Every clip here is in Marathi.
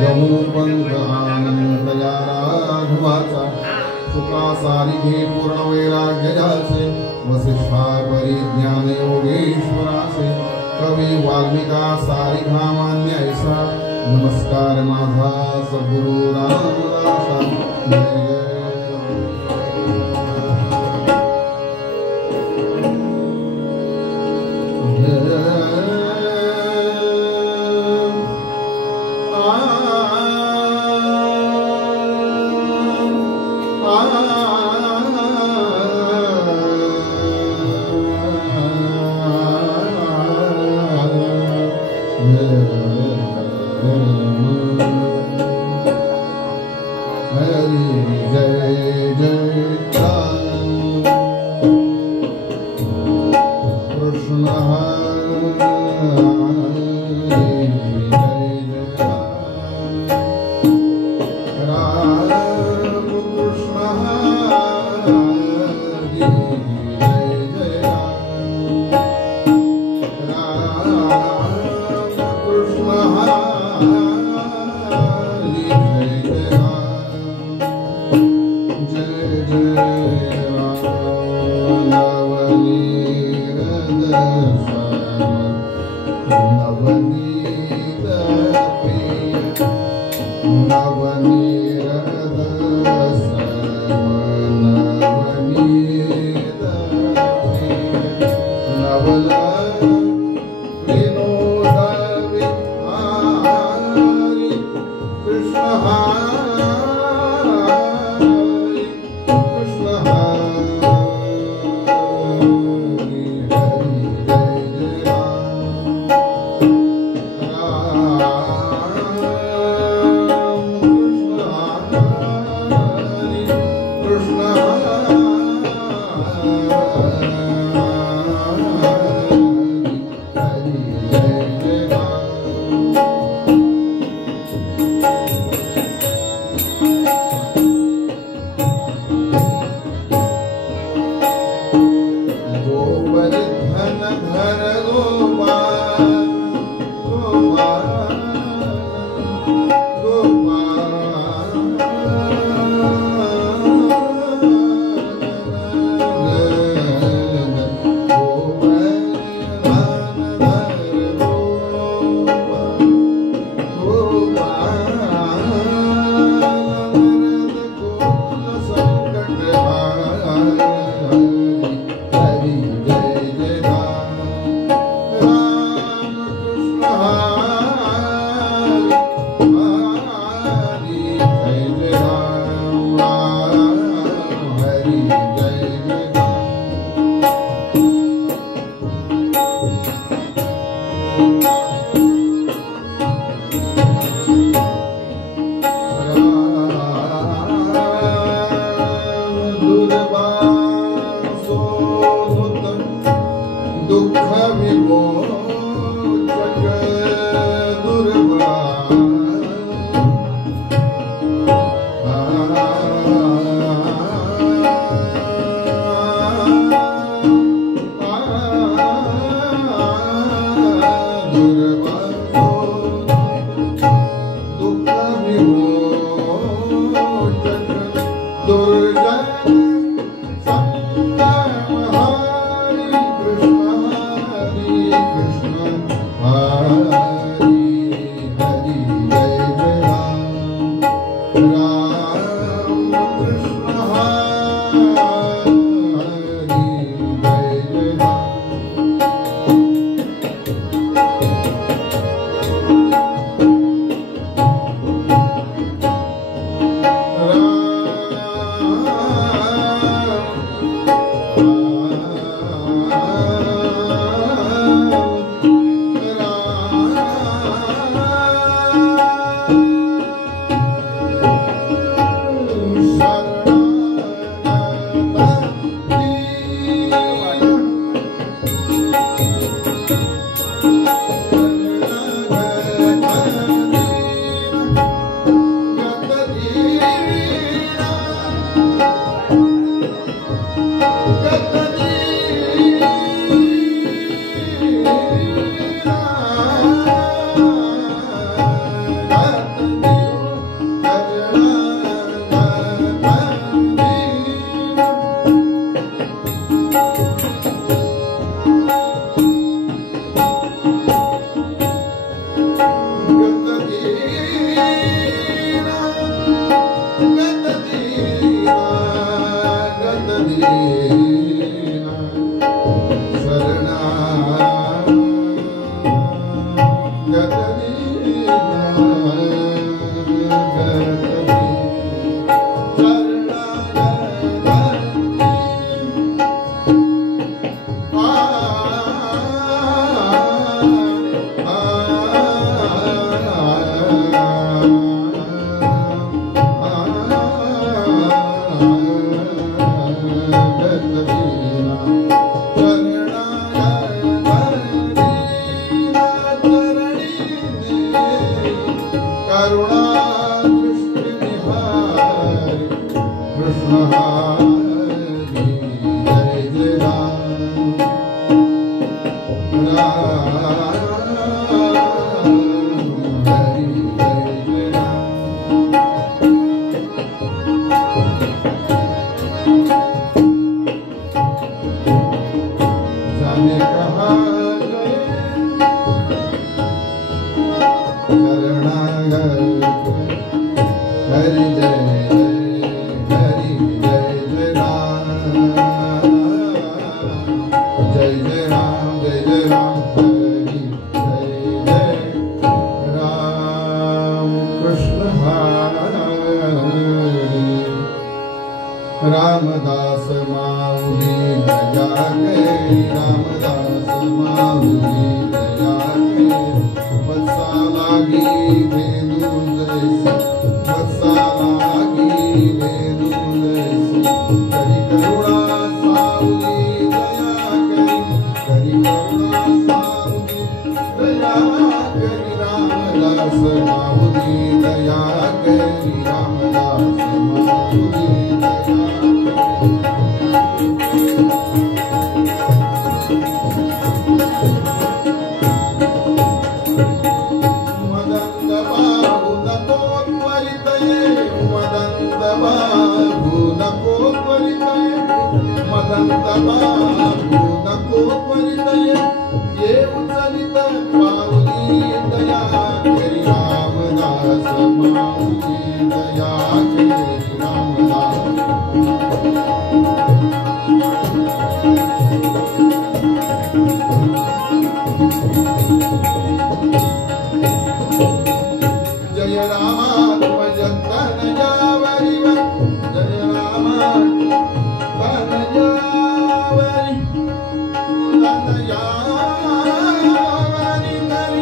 जमुपंकराघवाचा सुखा सारिधे पूर्ण वैराग्याचे वसिष्ठा परिज्ञान योगेश्वराचे कवी वाल्मिका सारिखा मान्य ऐसा नमस्कार माझा सद्गुरु रामदासा करुणा दृष्टि निहारी कृष्ण हरि जय जय राम हरि जय जय राम। जाने कहाँ गए शरणागत हरि जय हरि जय जय राम जय जय राम हरि जय जय राम कृष्ण हरि रामदास माऊली दया करी रामदास माऊली दया करी वत्सा लागी धेनु जैसी वत्सा लागी धेनु जैसी करी करुणा साऊली दया करी करुणा साऊली दया करी रामदास माऊली दया करी रामदास माऊली दया जय राम जतन जावरी जय राम तन जावरी तन जावरी तन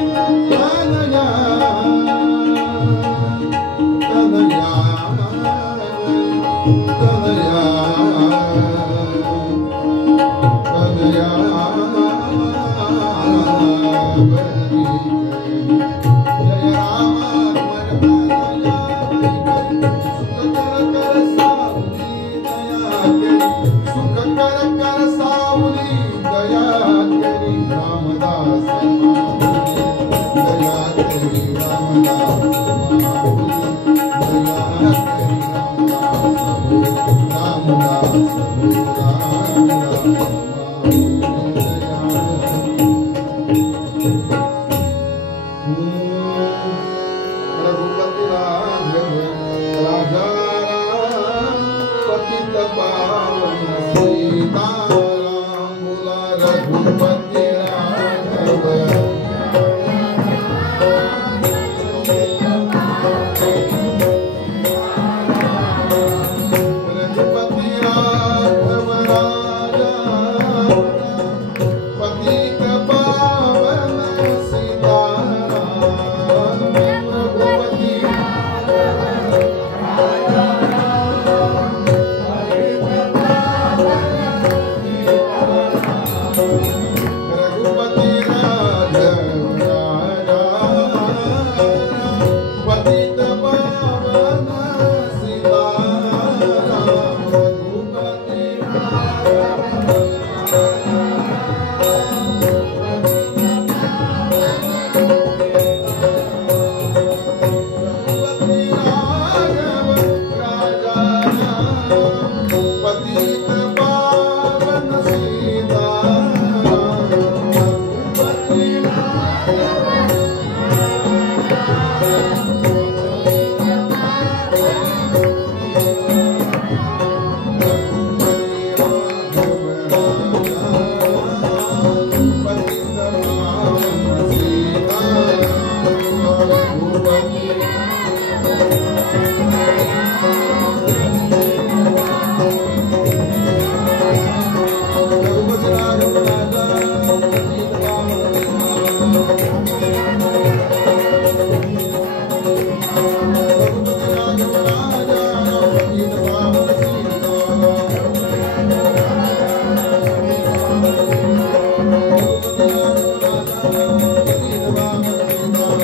रघुपति राघव राजा पतित पावन सीताराम बोला रघुपति राघव रघुपति राघव राजा पतित पावन सीताराम रघुपति रघुपति राघव राजा पतित पावन सीताराम रघुपति रघुपति राघव राजा पतित पावन सीताराम रघुपति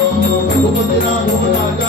Raghunath Father.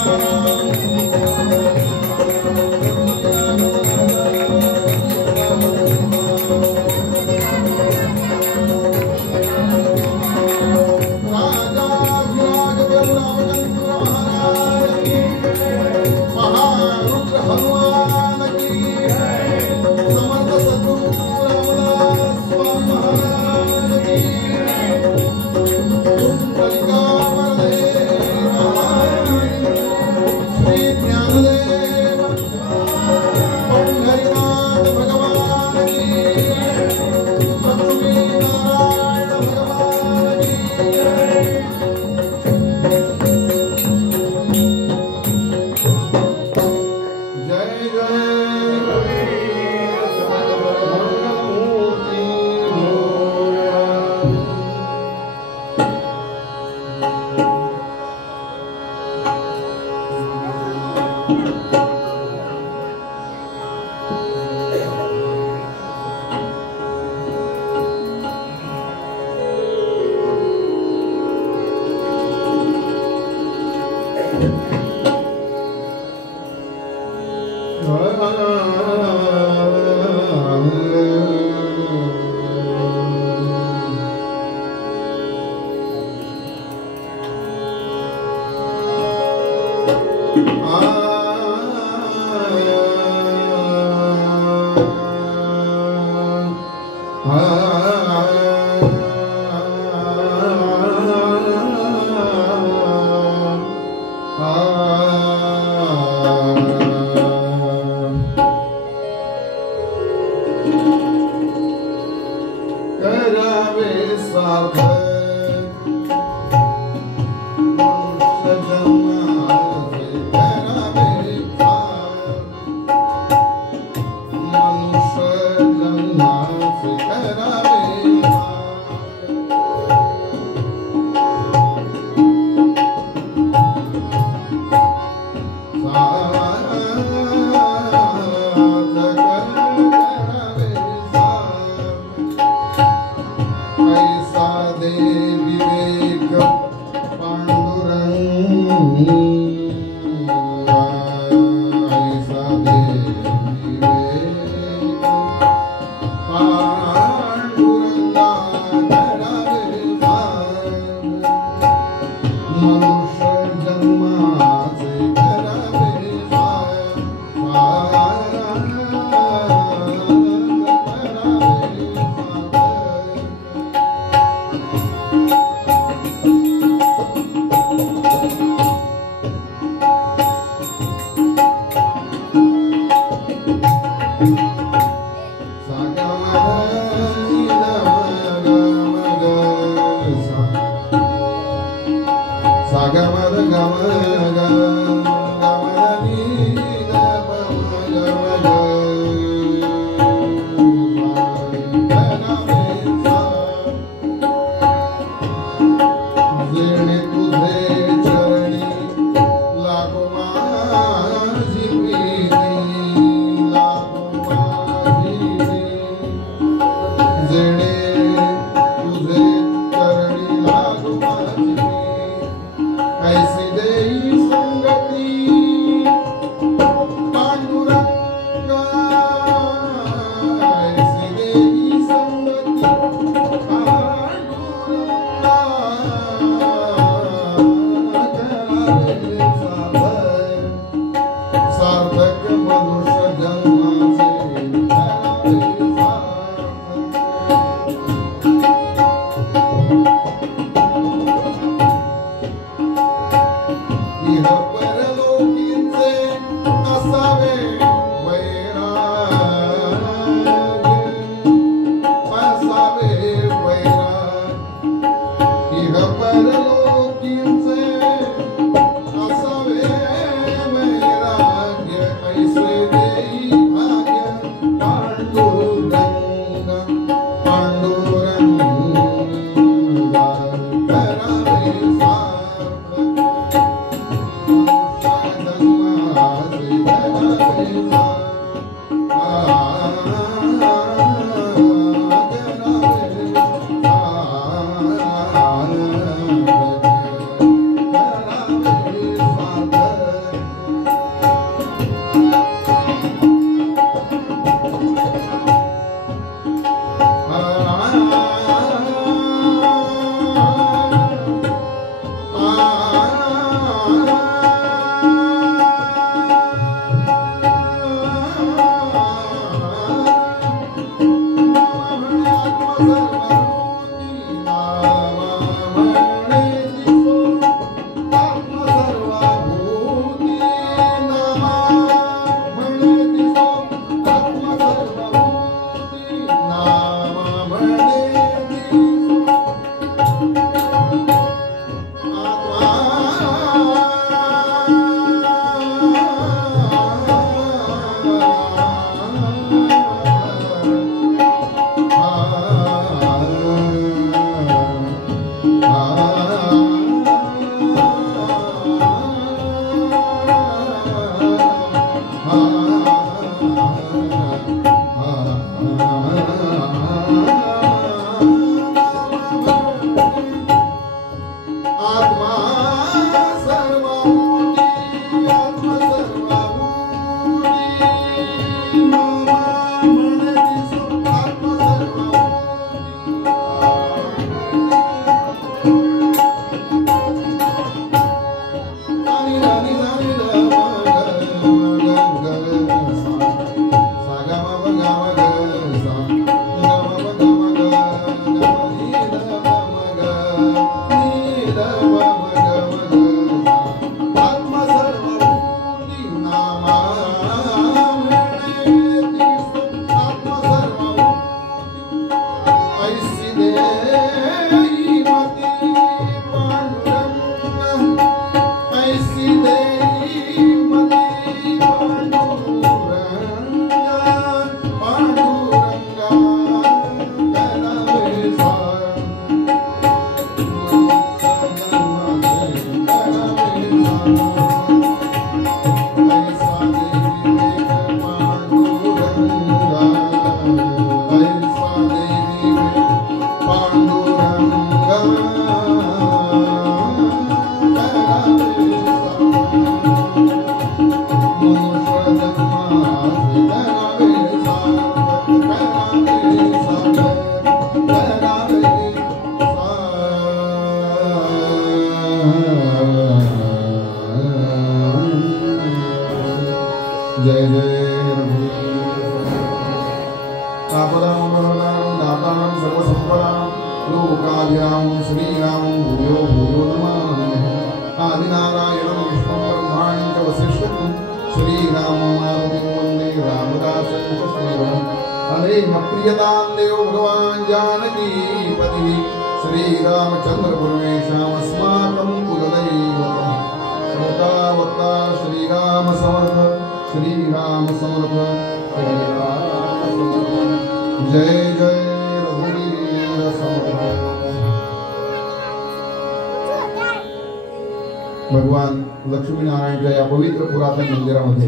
भगवान लक्ष्मीनारायणच्या या पवित्र पुरातन मंदिरामध्ये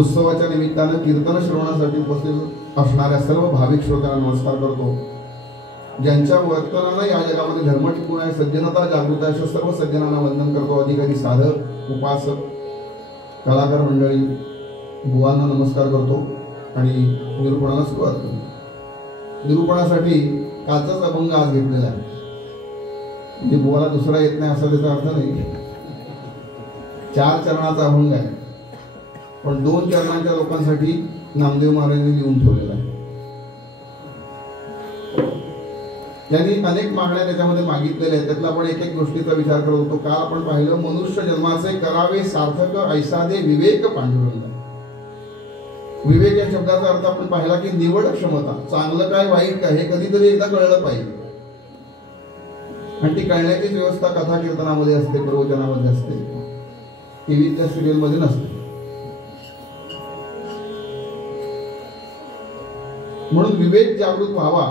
उत्सवाच्या निमित्तानं कीर्तन श्रवणासाठी उपस्थित असणाऱ्या सर्व भाविक श्रोत्यांना नमस्कार करतो. ज्यांच्या वर्तनानं या जगामध्ये धर्म टिकून आहे, सज्जनता जागृत आहे, अशा सर्व सज्जनांना वंदन करतो. अधिकारी, साधक, उपासक, कलाकार मंडळी, बुवांना नमस्कार करतो आणि निरूपणाला सुरुवात करतो. निरूपणासाठी कालचाच अभंग आज घेतलेला आहे. म्हणजे बुवाला दुसरा येत नाही असा त्याचा अर्थ नाही. 4 चरणाचा अभंग आहे, पण 2 चरणांच्या लोकांसाठी नामदेव महाराजांनी लिहून ठेवलेला आहे. त्यांनी अनेक मागण्या त्याच्यामध्ये मागितलेल्या आहेत. त्यातला आपण एक गोष्टीचा विचार करत होतो. काल आपण पाहिलं, मनुष्य जन्माचे करावे सार्थक ऐसा दे विवेक पांडुरंग. विवेक या शब्दाचा अर्थ आपण पाहिला की निवड क्षमता. चांगलं काय वाईट काय हे कधीतरी एकदा कळलं पाहिजे, आणि ती कळण्याचीच व्यवस्था कथा कीर्तनामध्ये असते, प्रवचनामध्ये असते, टीव्हीतल्या सिरियल मध्ये नसते. म्हणून विवेक जागृत व्हावा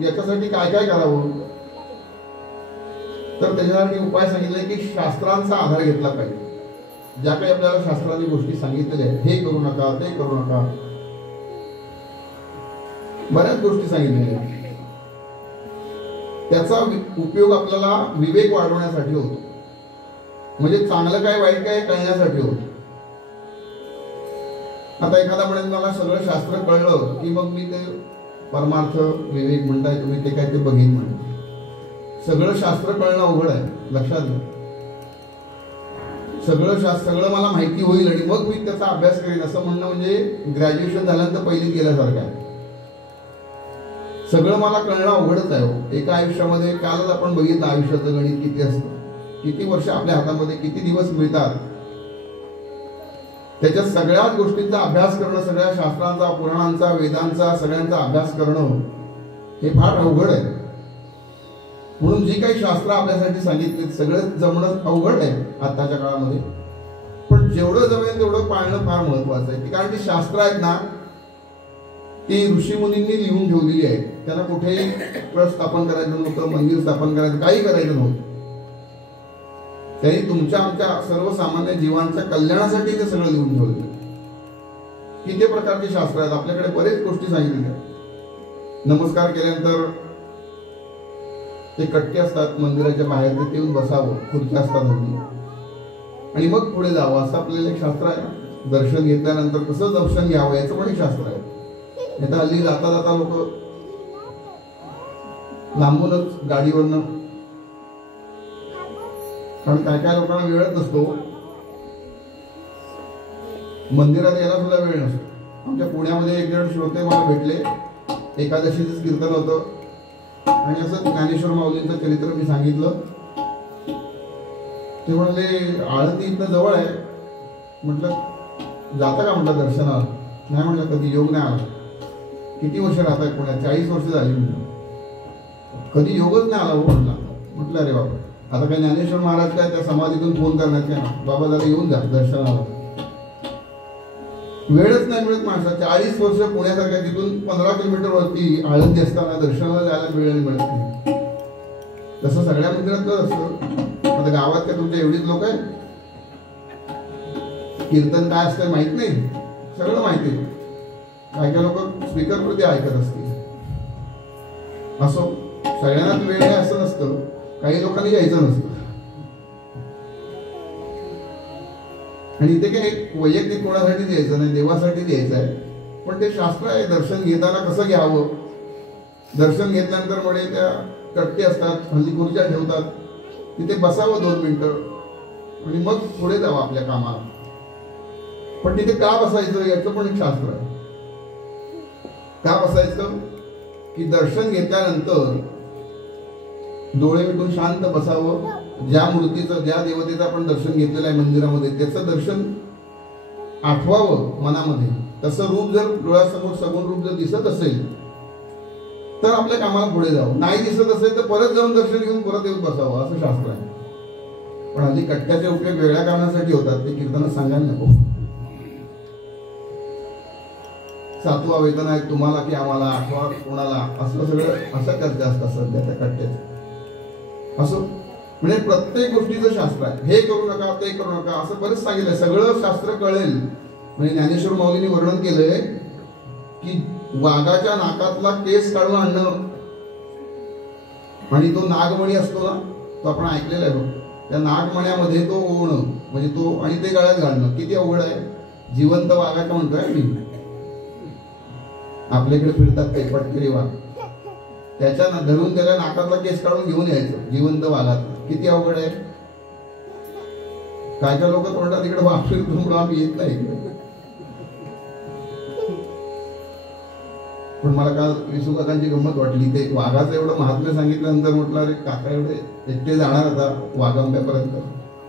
याच्यासाठी काय काय करावं, तर त्याच्यासाठी उपाय सांगितले की शास्त्रांचा आधार घेतला पाहिजे. ज्या काही आपल्याला शास्त्रांनी गोष्टी सांगितलेल्या आहेत, हे करू नका, ते करू नका, बऱ्याच गोष्टी सांगितलेल्या आहेत. त्याचा उपयोग आपल्याला विवेक वाढवण्यासाठी होतो. म्हणजे चांगलं काय वाईट काय कळण्यासाठी होतो. आता एखादा म्हणेल मला सगळं शास्त्र कळलं की मग मी ते परमार्थ विवेक म्हणताय तुम्ही, ते काय ते बघीन म्हणता. सगळं शास्त्र कळणं अवघड आहे, लक्षात घ्या. सगळं मला माहिती होईल आणि मग मी त्याचा अभ्यास करेन असं म्हणणं म्हणजे ग्रॅज्युएशन झाल्यानंतर पहिलीच गेल्यासारखं आहे. सगळं मला कळणं अवघडच आहे. एका आयुष्यामध्ये कालच आपण बघितलं आयुष्याचं गणित किती असतं, किती वर्ष आपल्या हातामध्ये, किती दिवस मिळतात. त्याच्यात सगळ्याच गोष्टींचा अभ्यास करणं, सगळ्या शास्त्रांचा, पुराणांचा, वेदांचा सगळ्यांचा अभ्यास करणं हे फार अवघड आहे. म्हणून जी काही शास्त्र आपल्यासाठी सांगितली सगळं जमणं अवघड आहे आताच्या काळामध्ये. पण जेवढं जमेल तेवढं पाळणं फार महत्वाचं आहे. कारण ती शास्त्र आहेत ना, ती ऋषीमुनींनी लिहून ठेवलेली आहेत. त्यांना कुठेही ट्रस्ट स्थापन करायचं नव्हतं, मंदिर स्थापन करायचं, काही करायचं नव्हतं. त्यांनी तुमच्या आमच्या सर्वसामान्य जीवांच्या कल्याणासाठी ते सगळं लिहून ठेवलं. किती प्रकारचे शास्त्र आहेत आपल्याकडे, बरेच गोष्टी सांगितलेल्या आहेत. नमस्कार केल्यानंतर ते कट्टे असतात मंदिराच्या बाहेर, ते येऊन बसावं, खुर्च्या असतात होती, आणि मग पुढे जावं, असं आपल्याला एक शास्त्र आहे. दर्शन घेतल्यानंतर कसं दर्शन घ्यावं याचं पण एक शास्त्र आहे. नाही तर हल्ली जाता जाता लोक लांबूनच गाडीवरनं कारण काय काय लोकांना वेळच नसतो, मंदिरात यायला सुद्धा वेळ नसतो. आमच्या पुण्यामध्ये एक जण श्रोते मला भेटले, एकादशीचंच कीर्तन होतं आणि असं ज्ञानेश्वर माऊलींचं चरित्र मी सांगितलं. ते म्हणले आळंदी इथनं जवळ आहे. म्हटलं जाता का म्हटलं दर्शनाला? नाही म्हटलं कधी योग नाही आला. किती वर्ष राहताय पुण्यात? 40 वर्ष झाली म्हटलं. कधी योगच नाही आला हो म्हटलं. म्हटलं अरे बाबा, आता काय ज्ञानेश्वर महाराज काय त्या समाधीतून फोन करण्यात काय बाबा जरा येऊन जा दर्शनाला. वेळच नाही मिळत माणसा. 40 वर्ष पुण्यासारख्या तिथून 15 किलोमीटर वरती आळंदी असताना दर्शनाला जायला वेळ मिळत नाही. तसं सगळ्या मंदिरात असतं. आता गावात काय तुमच्या एवढीच लोक आहे? कीर्तन काय असतं माहित नाही? सगळं माहिती आहे. काय काय लोक स्पीकरवरती ऐकत असतील. असो, सगळ्यांनाच वेळ आहे असं नसतं. काही लोकांनी यायचं नसतं. आणि इथे काय वैयक्तिक कोणासाठी द्यायचं नाही, देवासाठी द्यायचं आहे. पण ते शास्त्र आहे. दर्शन घेताना कसं घ्यावं. दर्शन घेतल्यानंतर म्हणे त्या कट्टे असतात, हल्ली खुर्च्या ठेवतात, तिथे बसावं 2 मिनिटं आणि मग पुढे जावं आपल्या कामाला. पण तिथे का बसायचं याचं पण एक शास्त्र आहे. का बसायचं की दर्शन घेतल्यानंतर डोळे मिटून शांत बसावं. ज्या मूर्तीचं, ज्या देवतेचं आपण दर्शन घेतलेलं आहे मंदिरामध्ये, त्याचं दर्शन आठवावं मनामध्ये. तसं रूप जर डोळ्यासमोर सगुण रूप जर दिसत असेल तर आपल्या कामाला पुढे जावं. नाही दिसत असेल तर परत जाऊन दर्शन घेऊन परत येऊन बसावं, असं शास्त्र आहे. पण आधी कट्ट्याचे उपयोग वेगळ्या कारणासाठी होतात, ते कीर्तनात सांगायला नको. 7वा वेतन आहे तुम्हाला की आम्हाला, 8वा कोणाला, असं सगळं अशा चर्चा असतात सध्या त्या कट्ट्याच्या. असो, म्हणजे प्रत्येक गोष्टीचं शास्त्र आहे. हे करू नका, ते करू नका, असं बरेच सांगितलंय. सगळं शास्त्र कळेल. म्हणजे ज्ञानेश्वर माऊलींनी वर्णन केलंय की वाघाच्या नाकातला केस काढून आणणं आणि तो नागमणी असतो ना, तो आपण ऐकलेला आहे बघ, त्या नागमण्यामध्ये तो ओवणं, म्हणजे तो आणि ते गळ्यात घालणं किती अवघड आहे. जिवंत वाघाच्या म्हणतोय मी. आपल्याकडे फिरतात काही पटकिरी वाघ, त्याच्या धरून त्याला नाकातला केस काढून घेऊन यायचं जिवंत वाघात. किती अवघड आहे. काय काय लोक तोंडात इकडे वाघ फिरतो आम्ही येत नाही. पण मला काल विसुकाकांची गंमत वाटली. ते वाघाचं एवढं महात्म्य सांगितल्यानंतर म्हटलं अरे काका एवढे एकटे जाणार आता वाघांब्यापर्यंत.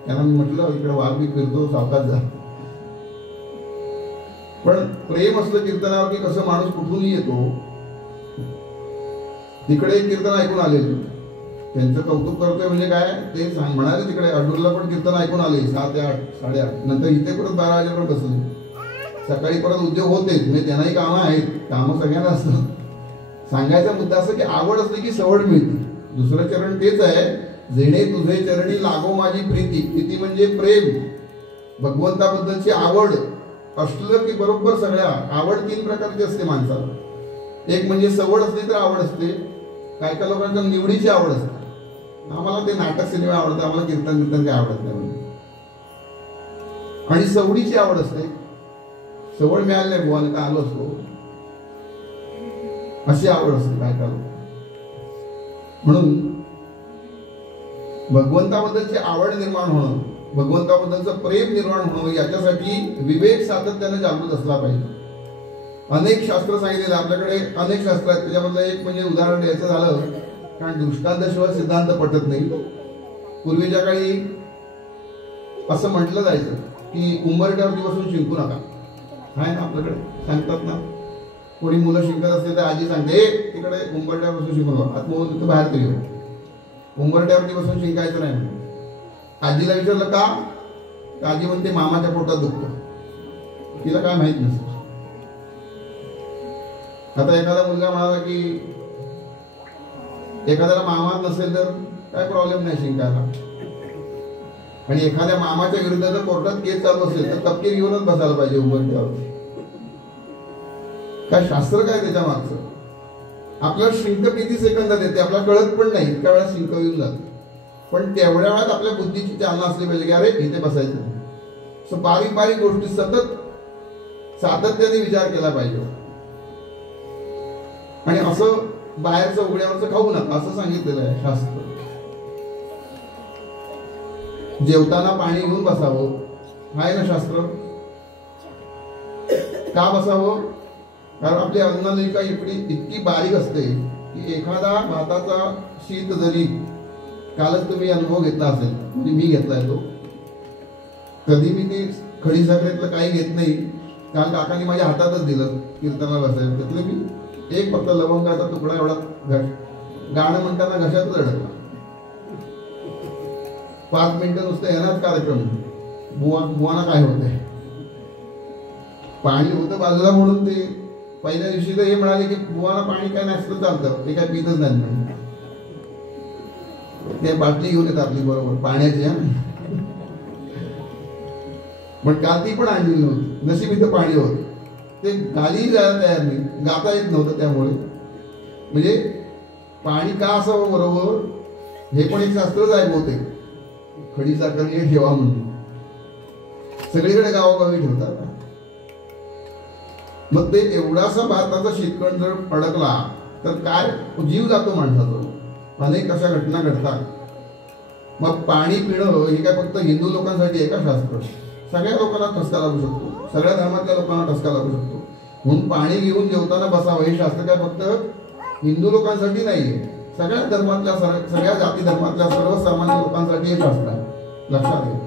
त्यांना मी म्हटलं इकडे वाघ बी फिरतो, सावकाश जा. पण प्रेम असलं कीर्तनावर की कसं माणूस कुठूनही येतो. तिकडे एक कीर्तन ऐकून आलेले, त्यांचं कौतुक करतोय म्हणजे काय ते म्हणाले. तिकडे अडूरला पण कीर्तन ऐकून आले 7 ते 8, 8:30 नंतर इथे परत 12 वाजेपर्यंत बसले. सकाळी परत उद्योग होतेच, म्हणजे त्यांनाही कामं आहेत. कामं सगळ्यांना असतात. सांगायचा मुद्दा असं की आवड असली की सवड मिळते. दुसरं चरण तेच आहे, जेणे तुझे चरणी लागो माझी प्रीती. प्रीती म्हणजे प्रेम, भगवंताबद्दलची आवड असलं की बरोबर सगळ्या. आवड 3 प्रकारची असते माणसाला. एक म्हणजे सवड असली तर आवड असते. काय काय लोकांच्या निवडीची आवड असते. आम्हाला ते नाटक सिनेमा आवडतं, आम्हाला कीर्तन कीर्तन काही आवडत नाही. आणि सवडीची आवड असते. सवड मिळाली नाही बुवाने का आलो असतो, अशी आवड असते काय काय. म्हणून भगवंताबद्दलची आवड निर्माण होणं, भगवंताबद्दलचं प्रेम निर्माण होणं, याच्यासाठी विवेक सातत्याने जागृत असला पाहिजे. अनेक शास्त्र सांगितलेले आपल्याकडे, अनेक शास्त्र आहेत. त्याच्यामधलं एक म्हणजे उदाहरण द्यायचं झालं, कारण दृष्टांताशिवाय सिद्धांत पटत नाही. पूर्वीच्या काळी असं म्हटलं जायचं की उंबरठ्यावरती बसून शिंकू नका. आहे ना आपल्याकडे, सांगतात ना. कोणी मुलं शिंकत असते तर आजी सांगते तिकडे उंबरठ्यावर बसून शिंकू नका, तिथं बाहेर तरी उंबरठ्यावरती बसून शिंकायचं नाही. आजीला विचारलं का, आजी म्हणते मामाच्या पोटात दुखतं. तिला काय माहित नसतं. आता एखादा मुलगा म्हणाला की एखाद्याला मामा नसेल तर काय प्रॉब्लेम नाही शिंकायला, आणि एखाद्या मामाच्या विरुद्ध कोर्टात केस चालू असेल तर तपकीर घेऊनच बसायला पाहिजे उंबरठ्यावर. काय शास्त्र काय त्याच्या मागचं. आपल्याला शिंक किती सेकंदात येते आपल्याला कळत पण नाही, इतक्या वेळा शिंक येऊन जाते. पण तेवढ्या वेळात आपल्या बुद्धीची चालना असली पाहिजे की अरे इथे बसायचं. सो बारीक बारीक गोष्टी सतत सातत्याने विचार केला पाहिजे. आणि असं बाहेरचं उघड्यावरचं खाऊ नका असं सांगितलेलं आहे शास्त्र. जेवताना पाणी घेऊन बसावं, आहे ना शास्त्र. का बसावं? कारण आपली अन्ननलिका इतकी बारीक असते की एखादा भाताचा शीत जरी, कालच तुम्ही अनुभव घेतला असेल, म्हणजे मी घेतलाय तो, कधी मी ती खडीसाखरेतलं काही घेत नाही. काल काकांनी माझ्या हातातच दिलं कीर्तनाला बसायला, त्यातलं मी एक फक्त लवंगाचा तुकडा एवढा गाणं म्हणताना घशातच अडकला. 5 मिनिटं नुसतं येणार कार्यक्रम, बुवाना काय होतंय, पाणी होतं बाजूला म्हणून ते पहिल्या दिवशी तर हे म्हणाले की बुवाना पाणी काय नसतं चालतं, ते काय पितच नाही म्हणे. ते बाटली घेऊन येतात आपली बरोबर पाण्याची, पण काल ती पण आणलेली नव्हती. नशीब इथं पाणी होतं, ते गाली जायला तयार नाही, गाता येत नव्हतं. त्यामुळे म्हणजे पाणी का असावं बरोबर हे पण एक शास्त्रच आहे बहुतेक. खडीसाखर हे ठेवा म्हणून सगळीकडे गावोगावी ठेवतात. मग ते एवढासा भारताचा शीतकण जर अडकला तर काय जीव जातो माणसाचा. अनेक अशा घटना घडतात. मग पाणी पिणं हे काय फक्त हिंदू लोकांसाठी आहे का शास्त्र? सगळ्या लोकांना ठसका लागू शकतो, सगळ्या धर्मातल्या लोकांना ठसका लागू शकतो. म्हणून पाणी घेऊन जेवताना बसावं हे शास्त्र काय फक्त हिंदू लोकांसाठी नाहीये, सगळ्या धर्मातल्या सगळ्या जाती धर्मातल्या सर्वसामान्य लोकांसाठी हे शास्त्र आहे. लक्षात घ्या.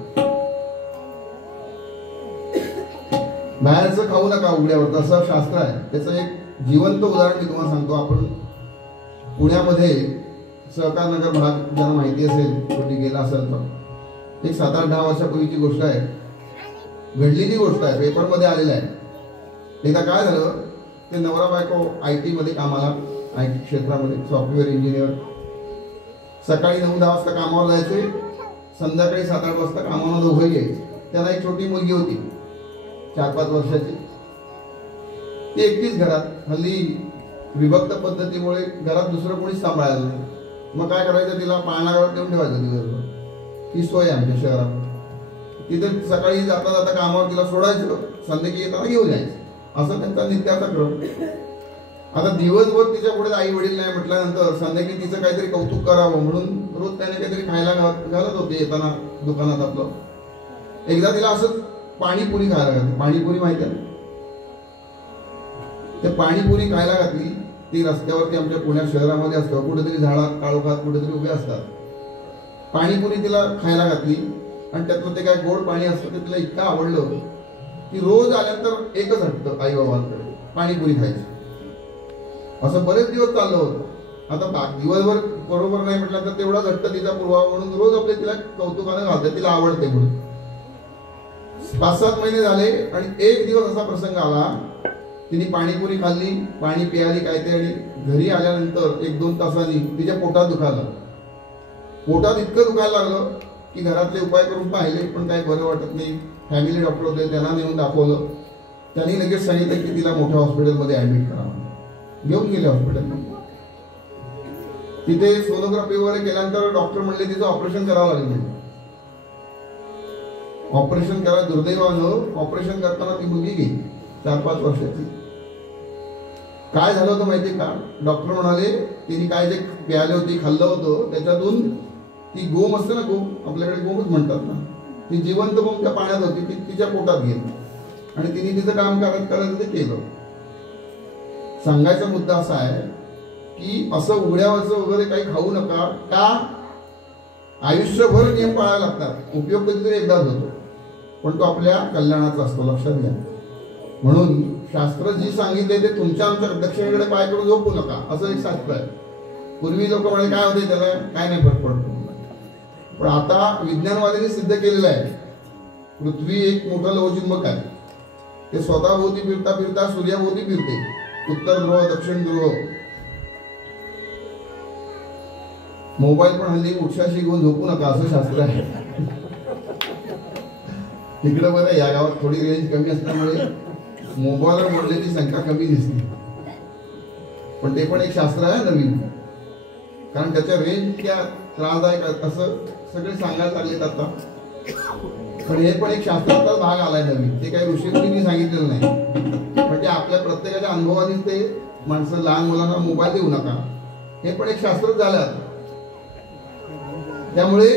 बाहेरचं खाऊ नका उघड्यावर, तसं शास्त्र आहे. त्याचं एक जिवंत उदाहरण मी तुम्हाला सांगतो. आपण पुण्यामध्ये सहकार नगर भाग ज्यांना माहिती असेल, कोणी गेला असेल तर, एक 7-8-10 वर्षापूर्वीची गोष्ट आहे, घडलेली गोष्ट आहे, पेपरमध्ये आलेलं आहे. एकदा काय झालं, ते नवरा बायको IT मध्ये कामाला, IT क्षेत्रामध्ये सॉफ्टवेअर इंजिनियर, सकाळी 9-10 वाजता कामावर जायचे, संध्याकाळी 7-8 वाजता कामाला दोघंही यायचे. त्यांना एक छोटी मुलगी होती 4-5 वर्षाची. ती एकटीच घरात. हल्ली विभक्त पद्धतीमुळे घरात दुसरं कोणीच सांभाळायला नाही. मग काय करायचं, तिला पाळणाघरात देऊन ठेवायचं दिवसभर. ही सोय आमच्या शहरात. तिथे सकाळी जाता जाता कामावर तिला सोडायचं, संध्याकाळी येताना घेऊन यायचं, असं त्यांचा नित्याचा क्रम. आता दिवसभर तिच्या पुढे आई वडील नाही म्हटल्यानंतर संध्याकाळी तिचं काहीतरी कौतुक करावं म्हणून रोज त्याने काहीतरी खायला घालत होते येताना दुकानात आपलं. एकदा तिला असं पाणीपुरी खायला घातली. पाणीपुरी माहिती आहे? ते पाणीपुरी खायला घातली. ती रस्त्यावरती आमच्या पुण्या शहरामध्ये असतं, कुठेतरी झाडात काळोखात कुठेतरी उभे असतात. पाणीपुरी तिला खायला घातली आणि त्यातलं ते काय गोड पाणी असतं ते तिला इतकं आवडलं की रोज आल्यानंतर एकच हटतं आई बाबांकडे, पाणीपुरी खायची. असं बरेच दिवस चाललं होतं. आता दिवसभर बरोबर नाही म्हटलं तर तेवढाच हट्ट तिचा पुरवावा म्हणून रोज आपले तिला कौतुकाने घालतात, तिला आवडते म्हणून. 5-7 महिने झाले आणि एक दिवस असा प्रसंग आला, तिने पाणीपुरी खाल्ली, पाणी पियाली काय ते, आणि घरी आल्यानंतर 1-2 तासांनी तिच्या पोटात दुखायला. पोटात इतकं दुखायला लागलं की घरातले उपाय करून पाहिले पण काही बरं वाटत नाही. फॅमिली डॉक्टर होते, त्यांना नेऊन दाखवलं. त्यांनी लगेच सांगितलं की तिला मोठ्या हॉस्पिटलमध्ये ऍडमिट करावं. घेऊन गेले हॉस्पिटलमध्ये. तिथे सोनोग्राफी वगैरे केल्यानंतर डॉक्टर म्हणले तिचं ऑपरेशन करावं लागेल. ऑपरेशन करा. दुर्दैवानं ऑपरेशन करताना ती मुलगी गेली 4-5 वर्षाची. काय झालं होतं माहिती का? डॉक्टर म्हणाले तिने काय जे प्याले होती, खाल्लं होतं, त्याच्यातून ती गोम असते ना, गोम आपल्याकडे गोमच म्हणतात ना, ती जिवंत गोम त्या पाण्यात होती, ती तिच्या पोटात गेली आणि तिने तिचं काम करायचं ते केलं. सांगायचा मुद्दा असा आहे की असं उघड्यावरचं वगैरे काही खाऊ नका. का? आयुष्यभर नियम पाळायला लागतात. उपयोग कधीतरी एकदाच होतो, पण तो आपल्या कल्याणाचा असतो. लक्षात घ्या. म्हणून शास्त्र जी सांगितले ते तुमच्या आमच्या दक्षिणेकडे पाय करून झोपू नका, असं एक शास्त्र आहे. पूर्वी लोक म्हणे काय होते त्याला काय नाही फरक पडतो, पण आता विज्ञानवाद्यांनी सिद्ध केलेलं आहे पृथ्वी एक मोठं लवचिंबक आहे. ते स्वतःभोवती फिरता फिरता सूर्याभोवती फिरते. उत्तर ध्रुव दक्षिण ध्रुव. मोबाईल पण हल्ली उठशाशी घेऊन झोपू नका, असं शास्त्र आहे. तिकडे बरं या गावात थोडी रेंज कमी असल्यामुळे मोबाईलवर बोलण्याची संख्या कमी दिसते, पण ते पण एक शास्त्र आहे नवीन. कारण त्याच्या रेंज त्या त्रासदायक असं सगळे सांगायला लागलेत आता. पण हे पण एक शास्त्राचा भाग आलाय नवीन. ते काही ऋषींनी सांगितलेलं नाही, पण ते आपल्या प्रत्येकाच्या अनुभवानेच ते माणसं लहान मुलांना मोबाईल देऊ नका, हे पण एक शास्त्रच झालं. त्यामुळे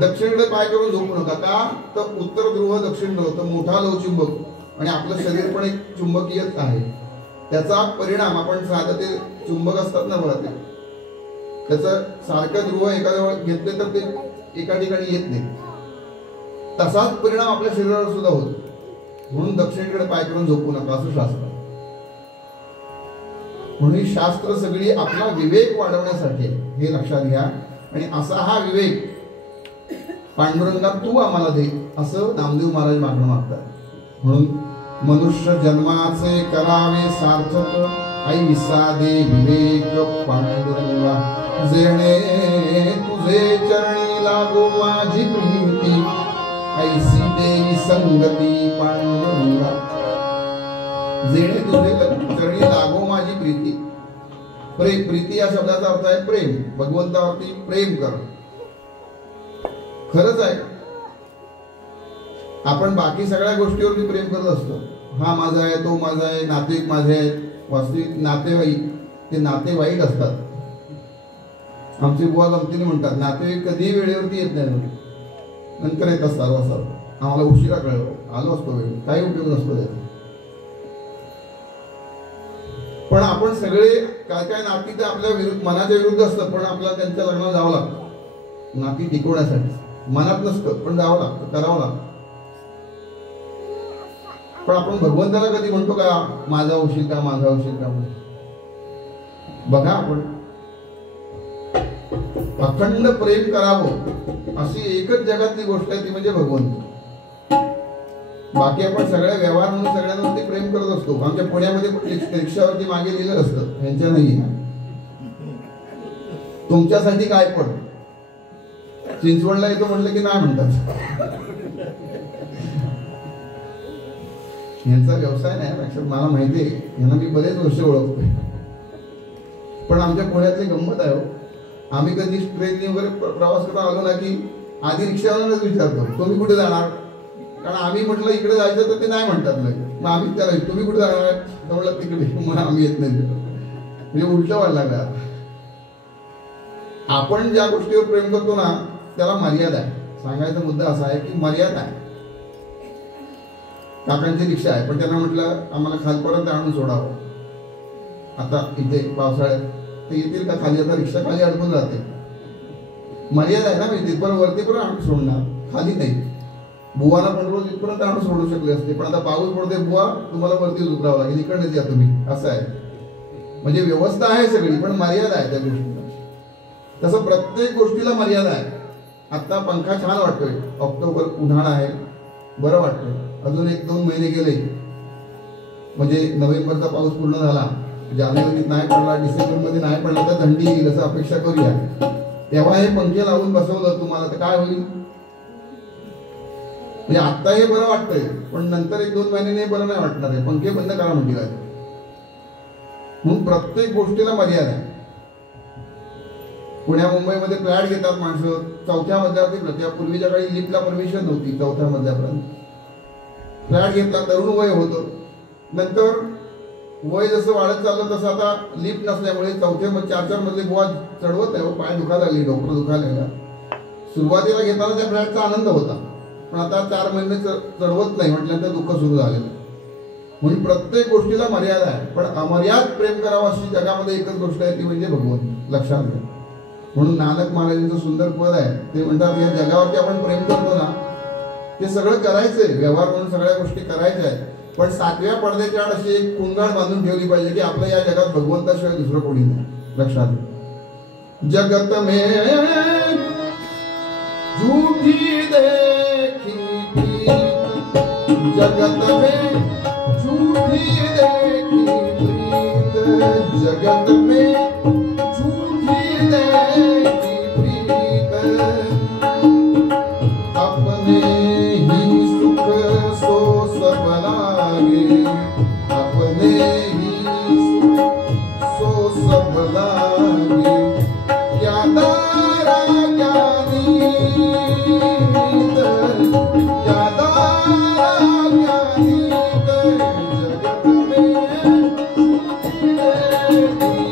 दक्षिणेकडे पाय करून झोपू नका. का तर उत्तर ध्रुव दक्षिण ध्रुव, तर मोठा लवचुंबक आणि आपलं शरीर पण एक चुंबकीयच आहे. त्याचा परिणाम आपण साधं ते चुंबक असतात ना बघा, ते त्याचं सारखं ध्रुव एखाद्या घेतले तर ते एका ठिकाणी येत नाही. तसाच परिणाम आपल्या शरीरावर सुद्धा होतो. म्हणून दक्षिणेकडे पाय करून झोपू नका असं शास्त्र. म्हणून शास्त्र सगळी आपला विवेक वाढवण्यासाठी, हे लक्षात घ्या. आणि असा हा विवेक पांडुरंगा तू आम्हाला दे असं नामदेव महाराज मागणं मागतात. म्हणून मनुष्य जन्माचे करावे सार्थक, ऐसा दे विवेक पांडुरंगा. जेणे तुझे चरणी लागो माझी प्रीती, ऐसी देई संगती पांडुरंगा. जेणे तुझे चरणी लागो माझी प्रीती. प्रीती या शब्दाचा अर्थ आहे प्रेम. भगवंतावरती प्रेम कर. खरंच आहे, आपण बाकी सगळ्या गोष्टीवरती प्रेम करत असतो. हा माझा आहे, तो माझा आहे, नातेवाईक माझे आहेत. वास्तविक नातेवाईक ते नातेवाईक असतात. आमची बुवा गमतीने म्हणतात, नातेवाईक कधीही वेळेवरती येत नाही, नंतर येतात सर्व. आम्हाला उशिरा कळलं, आलो असतो वेळ, काही उपयोग नसतो त्याचा. पण आपण सगळे काय काय नाती ते आपल्या मनाच्या विरुद्ध असतं, पण आपल्याला त्यांच्या लग्नाला जावं लागतं नाती टिकवण्यासाठी. मनात नसतं पण जावं लागतं, करावं लागतं. पण आपण भगवंताला कधी म्हणतो का माझा होशील का, माझा होशील का? बघा, आपण अखंड प्रेम करावं अशी एकच जगातली गोष्ट आहे, ती म्हणजे भगवंत. बाकी आपण सगळ्या व्यवहार म्हणून सगळ्यांवरती प्रेम करत असतो. आमच्या पुण्यामध्ये रिक्षावरती मागे लिहिलं असतं, यांच्या नाही, तुमच्यासाठी काय पण. चिंचवडला येतो म्हटलं की नाही म्हणतात. यांचा व्यवसाय नाही लक्षात, मला माहिती आहे, यांना मी बरेच वर्ष ओळखतोय. पण आमच्या पुण्यातली गंमत आहे, आम्ही कधी ट्रेननी वगैरे प्रवास करता आलो ना की आधी रिक्षावाल्यांनाच विचारतो तुम्ही कुठे जाणार. कारण आम्ही म्हटलं इकडे जायचं तर ते नाही म्हणतात. मग आम्ही त्याला तुम्ही कुठे जाणार तर म्हटलं तिकडे, मग आम्ही येत नाही. म्हणजे उलट व्हायला लागला. आपण ज्या गोष्टीवर प्रेम करतो ना त्याला मर्यादा आहे. सांगायचा मुद्दा असा आहे की मर्यादा आहे. काकांची रिक्षा आहे, पण त्यांना म्हटलं आम्हाला खालपर्यंत आणून सोडावं. आता इथे पावसाळ्यात ते येतील का खाली? आता रिक्षा खाली अडकून राहते. मर्यादा आहे ना, म्हणजे पण वरती पण आणून सोडणार, खाली नाही. बुवाला पण रोज इथपर्यंत आणून सोडू शकले असते, पण आता पाऊस पडते, बुवा तुम्हाला वरतीच उतरावं लागेल, इकडनंच या तुम्ही, असं आहे. म्हणजे व्यवस्था आहे सगळी, पण मर्यादा आहे त्या गोष्टीला. तसं प्रत्येक गोष्टीला मर्यादा आहे. आता पंखा छान वाटतोय, ऑक्टोबर उन्हाळा आहे, बरं वाटतंय. अजून 1-2 महिने गेले म्हणजे नोव्हेंबरचा पाऊस पूर्ण झाला, जानेवारीत नाही पडला, डिसेंबरमध्ये नाही पडला तर थंडी येईल असं अपेक्षा करूया. तेव्हा हे पंखे लावून बसवलं तुम्हाला तर काय होईल? म्हणजे आता हे बरं वाटतंय, पण नंतर 1-2 महिने बरं नाही वाटणार आहे. पंखे बंद करा म्हणतील. म्हणून प्रत्येक गोष्टीला मर्यादा आहे. पुण्या मुंबईमध्ये फ्लॅट घेतात माणसं 4थ्या मजल्यावरती. त्या पूर्वीच्या काळी लिफ्टला परमिशन नव्हती 4थ्या मजल्यापर्यंत. फ्लॅट घेतला, तरुण वय होतं. नंतर वय जसं वाढत चाललं तसं आता लिफ्ट नसल्यामुळे 4-4 मजले बुवा चढवत नाही. पाय दुखायला लागले, डोकं दुखायला. सुरुवातीला घेताना त्या फ्लॅटचा आनंद होता, पण आता 4 महिने चढवत नाही म्हटल्यानंतर दुःख सुरू झालेलं. म्हणून प्रत्येक गोष्टीला मर्यादा आहे. पण अमर्याद प्रेम करावं अशी जगामध्ये एकच गोष्ट आहे, ती म्हणजे भगवंत. लक्षात घ्या. म्हणून नानक महाराजांचं सुंदर पद आहे. ते म्हणतात या जगावरती आपण प्रेम करतो ना, ते सगळं करायचंय, व्यवहार म्हणून सगळ्या गोष्टी करायच्या आहेत. पण 7व्या पडद्याच्या आड अशी एक कुंगाळ बांधून ठेवली पाहिजे की आपलं या जगात भगवंताशिवाय दुसरं कोणी नाही. लक्षात घ्या. जगत में झूठी देखी प्रीत, जगत में झूठी देखी प्रीत, जगत में झूठी देखी प्रीत, अपने ही सुख सो सब लागे, अपने ही सुख सो सब लागे, क्या दारा ज्ञानी, क्या दारा ज्ञानी, जगत में झूठी देखी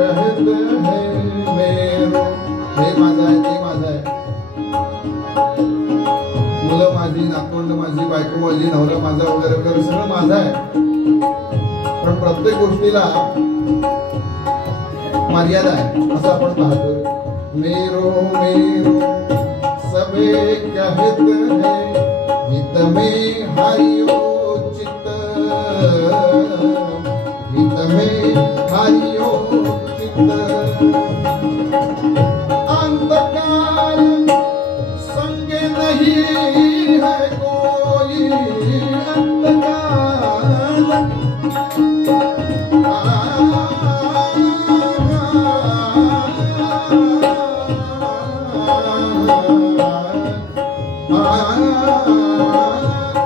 कहत है मेरो, हे माझा आहे ते माझा आहे, मुलं माझी, नातवंड माझी, बायको माझी, नवरा माझा वगैरे वगैरे सगळं माझं आहे. पण प्रत्येक गोष्टीला मर्यादा आहे असं आपण पाहतो. मेरो मेरो सबे कहत है, हित में हरियो चित, हित में हरियो चित. अंतकाल संगे नहीं है कोई,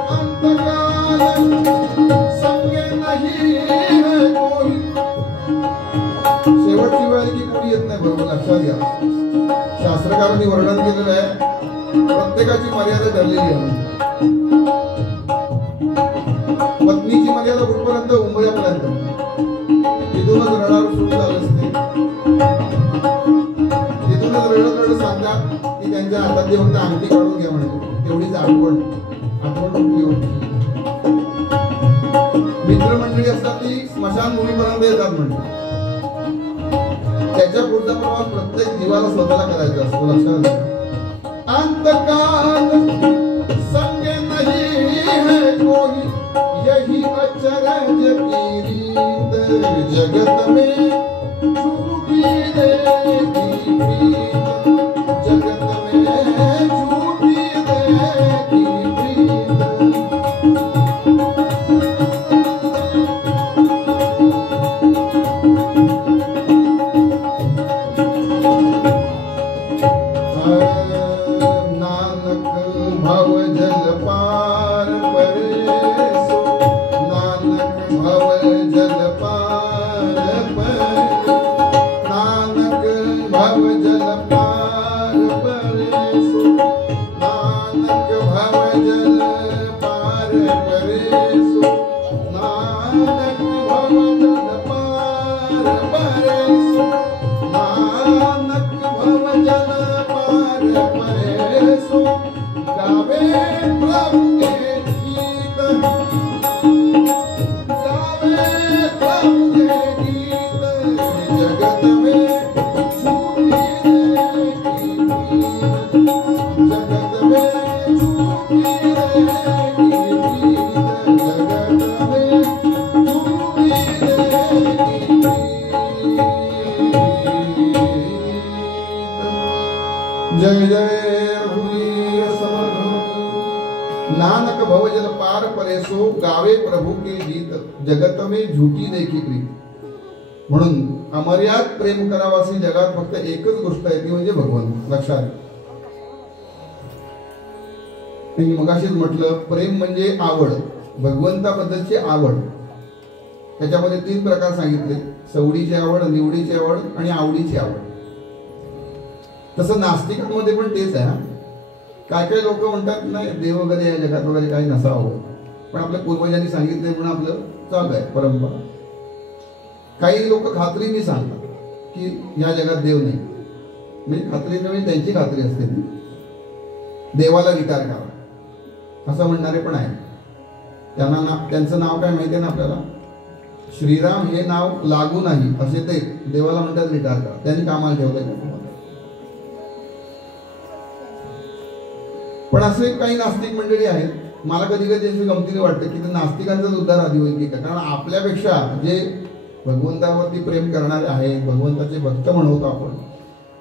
अंतकाल शेवटची वेळ की कोणी येत नाही. बरोबर लक्षात घ्या, शास्त्रकारांनी वर्णन केलेलं आहे प्रत्येकाची मर्यादा ठरलेली आहे. पत्नीची मर्यादा कुठपर्यंत? उंबऱ्यापर्यंत. तिथूनच रडार सुरू झालं असते, तिथूनच रडत रडत सांगतात की त्यांच्या हातातली फक्त अंगठी काढून घ्या म्हणे, तेवढीच आठवण उठली होती. मित्रमंडळी असतात ती स्मशानभूमीपर्यंत येतात म्हणजे त्याच्या पुढचा प्रवास प्रत्येक जीवाला स्वतःला करायचा असतो. लक्षात घ्या. अंतकाल संगे नहीं है कोई, यही अचरज की रीत, जगत में झूठी देगी प्रीत, जगत में झूठी देगी प्रीत. जय जय रघुवीर समर्थ. नानक भवजल पार परेसो, गावे प्रभू के गीत, जगत में झूठी देखी प्रीत. म्हणून अमर्याद प्रेम करावासी जगात फक्त एकच गोष्ट आहे ती म्हणजे भगवंत. लक्षात. मी मगाशीच म्हटलं प्रेम म्हणजे आवड, भगवंताबद्दलची आवड. त्याच्यामध्ये 3 प्रकार सांगितले, सवडीची आवड, निवडीची आवड आणि आवडीची आवड. तसं नास्तिकांमध्ये पण तेच आहे. काय काय लोक म्हणतात नाही देव वगैरे या जगात वगैरे काही नसावं, पण आपल्या पूर्वजांनी सांगितले म्हणून आपलं चालू आहे परंपरा. काही लोक खात्रीने सांगतात की या जगात देव नाही, म्हणजे खात्रीने म्हणजे त्यांची खात्री असते ती, देवाला विचार करा असं म्हणणारे पण आहे. त्यांना त्यांचं नाव काय माहिती आहे ना आपल्याला, श्रीराम हे नाव लागू नाही असे ते देवाला म्हणतात विचार करा, त्यांनी कामाला ठेवलंय. पण असे काही नास्तिक मंडळी आहेत, मला कधी कधी अशी गमतीने वाटतं की ते नास्तिकांचाच उद्धार आधी होईल की काय. कारण आपल्यापेक्षा जे भगवंतावरती प्रेम करणारे आहेत, भगवंताचे भक्त म्हणतो आपण,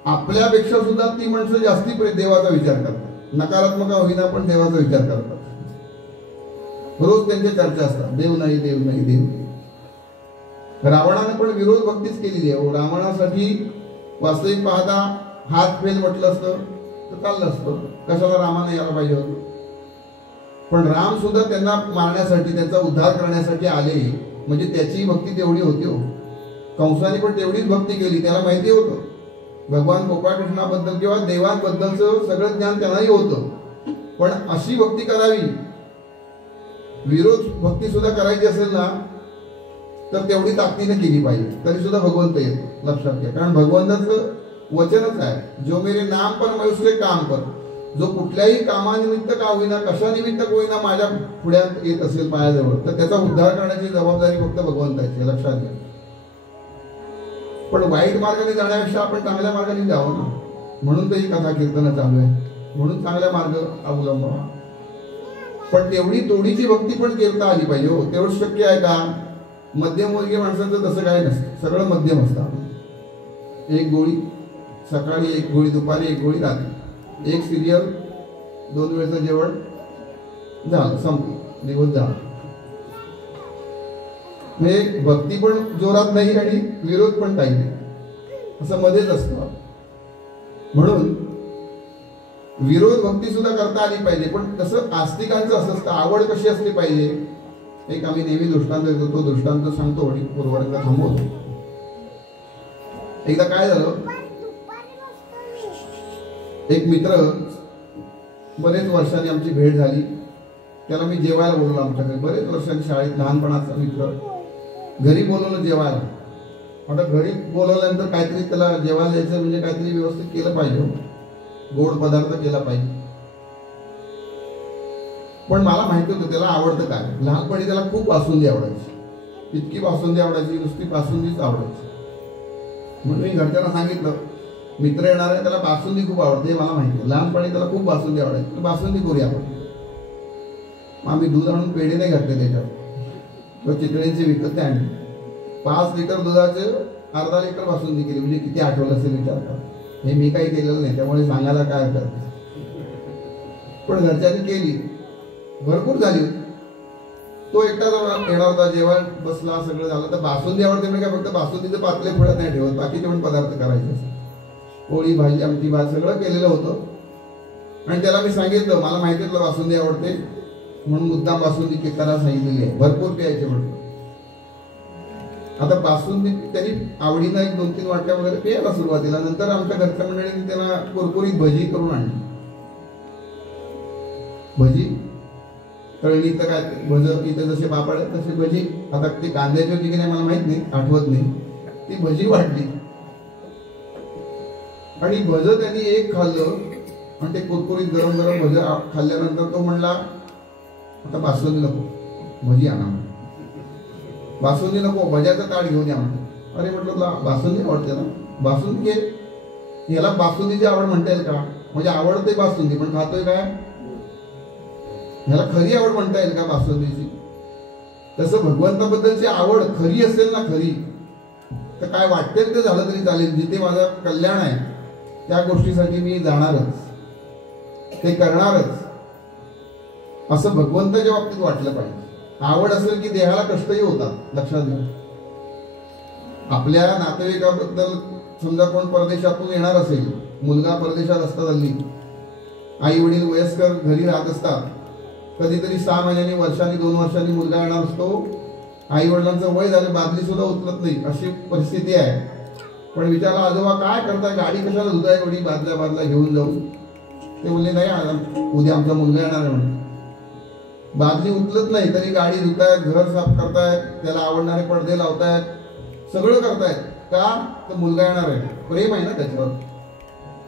आपल्यापेक्षा सुद्धा ती माणसं जास्ती देवाचा विचार करतात. नकारात्मक होईना पण देवाचा विचार करतात. रोज त्यांच्या चर्चा असतात, देव नाही देव नाही देव. रावणाने पण विरोध भक्तीच केलेली आहे. रावणासाठी वास्तविक पाहता हात फेल म्हटलं असतं तर चाललं असतं, कशाला रामाने यायला पाहिजे होतं. पण राम सुद्धा त्यांना मारण्यासाठी, त्यांचा उद्धार करण्यासाठी आले, म्हणजे त्याची भक्ती तेवढी होती हो. कंसाने पण तेवढीच भक्ती केली, त्याला माहिती होतं भगवान गोपाळकृष्णाबद्दल किंवा देवांबद्दलचं सगळं ज्ञान त्यांनाही होतं. पण अशी भक्ती करावी, विरोध भक्ती सुद्धा करायची असेल ना तर तेवढी ताकदीने केली पाहिजे, तरी सुद्धा भगवंत येतो, लक्षात घ्या. कारण भगवंताचं वचनच आहे, जो मेरे नाम पर मैं उसके काम पर, जो कुठल्याही कामानिमित्त का होईना, कशा निमित्त का होईना माझ्या पुढ्यात येत असेल पायाजवळ, तर त्याचा उद्धार करण्याची जबाबदारी फक्त भगवंताची, लक्षात घ्या. पण वाईट मार्गाने जाण्यापेक्षा आपण चांगल्या मार्गाने जावं ना, म्हणून तर ही कथा कीर्तन चालू आहे, म्हणून चांगला मार्ग अवलंबावा. पण तेवढी तोडीची भक्ती पण करता आली पाहिजे. हो, तेवढं शक्य आहे का? मध्यमवर्गीय माणसांचं तसं काही नसतं, सगळं मध्यम असतं. एक गोळी सकाळी, एक गोळी दुपारी, एक गोळी रात्री, एक सिरियल, 2 वेळचं जेवण, झालं, संपलं, दिवस झाला. म्हणजे भक्ती पण जोरात नाही आणि विरोध पण काही नाही, असं मध्येच असतं. म्हणून विरोध भक्ती सुद्धा करता आली पाहिजे. पण तसं आस्तिकांचं असं असतं, आवड कशी असली पाहिजे. एक आम्ही नेहमी दृष्टांत देतो, तो दृष्टांत सांगतो आणि पूर्वरंग थांबवतो. एकदा काय झालं, एक मित्र, बरेच वर्षांनी आमची भेट झाली, त्याला मी जेवायला बोलवलं आमच्याकडे. बरेच वर्षांनी शाळेत लहानपणाचा मित्र, घरी बोलवलं जेवायला. आता घरी बोलवल्यानंतर काहीतरी त्याला जेवायला द्यायचं म्हणजे काहीतरी व्यवस्थित केलं पाहिजे, गोड पदार्थ केला पाहिजे. पण मला माहिती होतं त्याला आवडतं काय. लहानपणी त्याला खूप बासुंदी आवडायची, इतकी बासुंदी आवडायची, नुसती बासुंदीच आवडायची. म्हणून मी घरच्यांना सांगितलं, मित्र येणार आहे, त्याला बासुंदी खूप आवडते, मला माहिती आहे. लहानपणी त्याला खूप बासुंदी आवडायची, बासुंदी करूया आपण. आम्ही दूध आणून पेढे नाही घातले त्याच्यात, किंवा चितळ्यांचे विकत नाही आणले. 5 लिटर दुधाचे अर्धा लिटर बासुंदी केली. म्हणजे किती आठवलं असेल विचार करा. हे मी काही केलेलं नाही, त्यामुळे सांगायला काय हरकत नाही. पण घरच्यांनी केली, भरपूर झाली. तो एकटा येणार होता, जेवण बसला, सगळं झालं. तर बासुंदी आवडते म्हणजे काय, फक्त बासुंदीचे पातळे फळत नाही ठेवत, बाकीचे पण पदार्थ करायचे. पोळी, भाजी, आमटी, भात सगळं केलेलं होतं. आणि त्याला मी सांगितलं, मला माहिती आहे तुला बासुंदी आवडते, म्हणून मुद्दाम बासुंदी करायला सांगितलेली आहे, भरपूर प्यायचे म्हणून. आता बासुंदी त्यांनी आवडीनं 1-2-3 वाट्या वगैरे प्यायला सुरुवातीला. नंतर आमच्या घरच्या मंडळींनी त्यांना कुरकुरीत भजी करून आणली. भजी तळली तर काय, भज इथं जसे पापड आहेत तसे भजी. आता ती कांद्याची होती की नाही मला माहित नाही, आठवत नाही. ती भजी वाढली आणि भज त्यांनी एक खाल्लं आणि ते कुरकुरीत गरम गरम भज खाल्ल्यानंतर तो म्हणला, आता बासुंदी नको, भजी आणा. बासुंदी नको, भज्याचं ताट घेऊन या म्हणतो. अरे म्हटलं तुला बासुंदी आवडते ना, बासुंदी घे. याला बासुंदीची आवड म्हणता येईल का? म्हणजे आवडते बासुंदी पण खातोय काय? ह्याला खरी आवड म्हणता येईल का बासुंदीची? तसं भगवंताबद्दलची आवड खरी असेल ना, खरी, तर काय वाटेल ते झालं तरी चालेल. जिथे माझं कल्याण आहे त्या गोष्टीसाठी मी जाणारच, ते करणारच, असं भगवंताच्या बाबतीत वाटलं पाहिजे. आवड असेल की देहाला कष्टही होतात, लक्षात घ्या. आपल्या नातेवाईकाबद्दल समजा कोण परदेशातून येणार असेल, मुलगा परदेशात असतात हल्ली, आई वडील वयस्कर घरी राहत असतात, कधीतरी 6 महिन्यांनी, वर्षांनी, 2 वर्षांनी मुलगा येणार असतो. आई वडिलांचं वय झालं, बादली सुद्धा उचलत नाही, अशी परिस्थिती आहे. पण विचारला, आजोबा काय करताय, गाडी कशाला धुताय एवढी, बादल्या घेऊन जाऊ? ते बोलले, नाही उद्या आमचा मुलगा येणार आहे म्हणून. बादली उचलत नाही तरी गाडी धुतायत, घर साफ करतायत, त्याला आवडणारे पडदे लावतायत, सगळं करतायत. का? तर मुलगा येणार आहे. प्रेम आहे ना त्याच्यावर.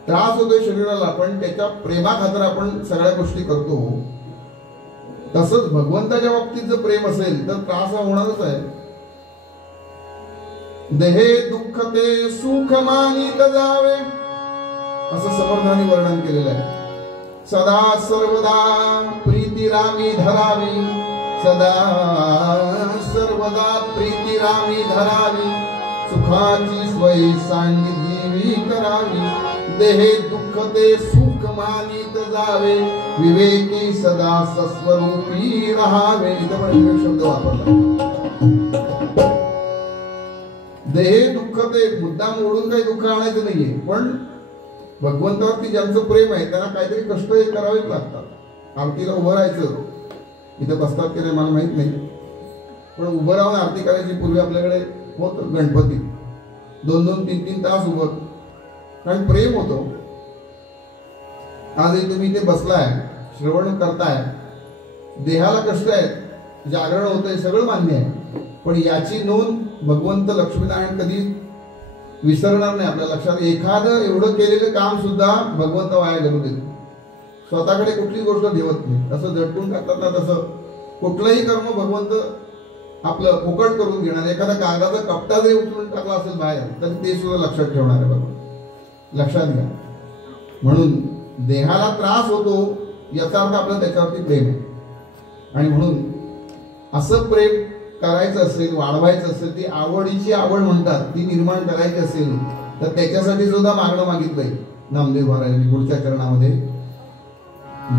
त्रास होतोय शरीराला, पण त्याच्या प्रेमाखातर आपण सगळ्या गोष्टी करतो. तसंच भगवंताच्या बाबतीत जर प्रेम असेल तर त्रास हा होणारच आहे. देहे दुःख ते सुख मानित जावे, असं समर्थांनी वर्णन केलेलं आहे. सदा सर्वदा प्रीती रामी धरावी, सदा सर्वदा प्रीती रामी धरावी, सुखाची स्वय सांगी करावी. देहे दुःख ते सुख मानित जावे, विवेकी सदा सस्वरूपी राहावे. इथं पण विवेक शब्द वापरला. देहे दुःख ते मुद्दाम ओढून काही दुःख आणायचं नाहीये, पण भगवंतावरती ज्यांचं प्रेम आहे त्यांना काहीतरी कष्ट करावेच लागतात. आरतीला उभं राहायचं, इथं बसतात की नाही मला माहित नाही, पण उभं राहून आरती करायची. पूर्वी आपल्याकडे होतं गणपती 2-2, 3-3 तास उभं, कारण प्रेम होतो. आजही तुम्ही इथे बसलाय, श्रवण करताय, देहाला कष्ट आहेत, जागरण होतंय, सगळं मान्य आहे, पण याची नोंद भगवंत लक्ष्मीनारायण कधी विसरणार नाही आपल्या लक्षात. एखादं एवढं केलेलं काम सुद्धा भगवंत वाया घालू देत, स्वतःकडे कुठली गोष्ट ठेवत नाही. तसं झटकून टाकतात ना, तसं कुठलंही कर्म भगवंत आपलं फुकट करून घेणार. एखादा कागदाचा कपटा जरी उचलून टाकला असेल बाहेर तर ते सुद्धा लक्षात ठेवणार आहे बघा, लक्षात घ्या. म्हणून देहाला त्रास होतो याचा अर्थ आपलं त्याच्यावरती प्रेम आहे. आणि म्हणून असं प्रेम करायचं असेल, वाढवायचं असेल, ती आवडीची आवड म्हणतात ती निर्माण करायची असेल तर त्याच्यासाठी सुद्धा मागणं मागितलंय नामदेव महाराजांनी पुढच्या चरणामध्ये.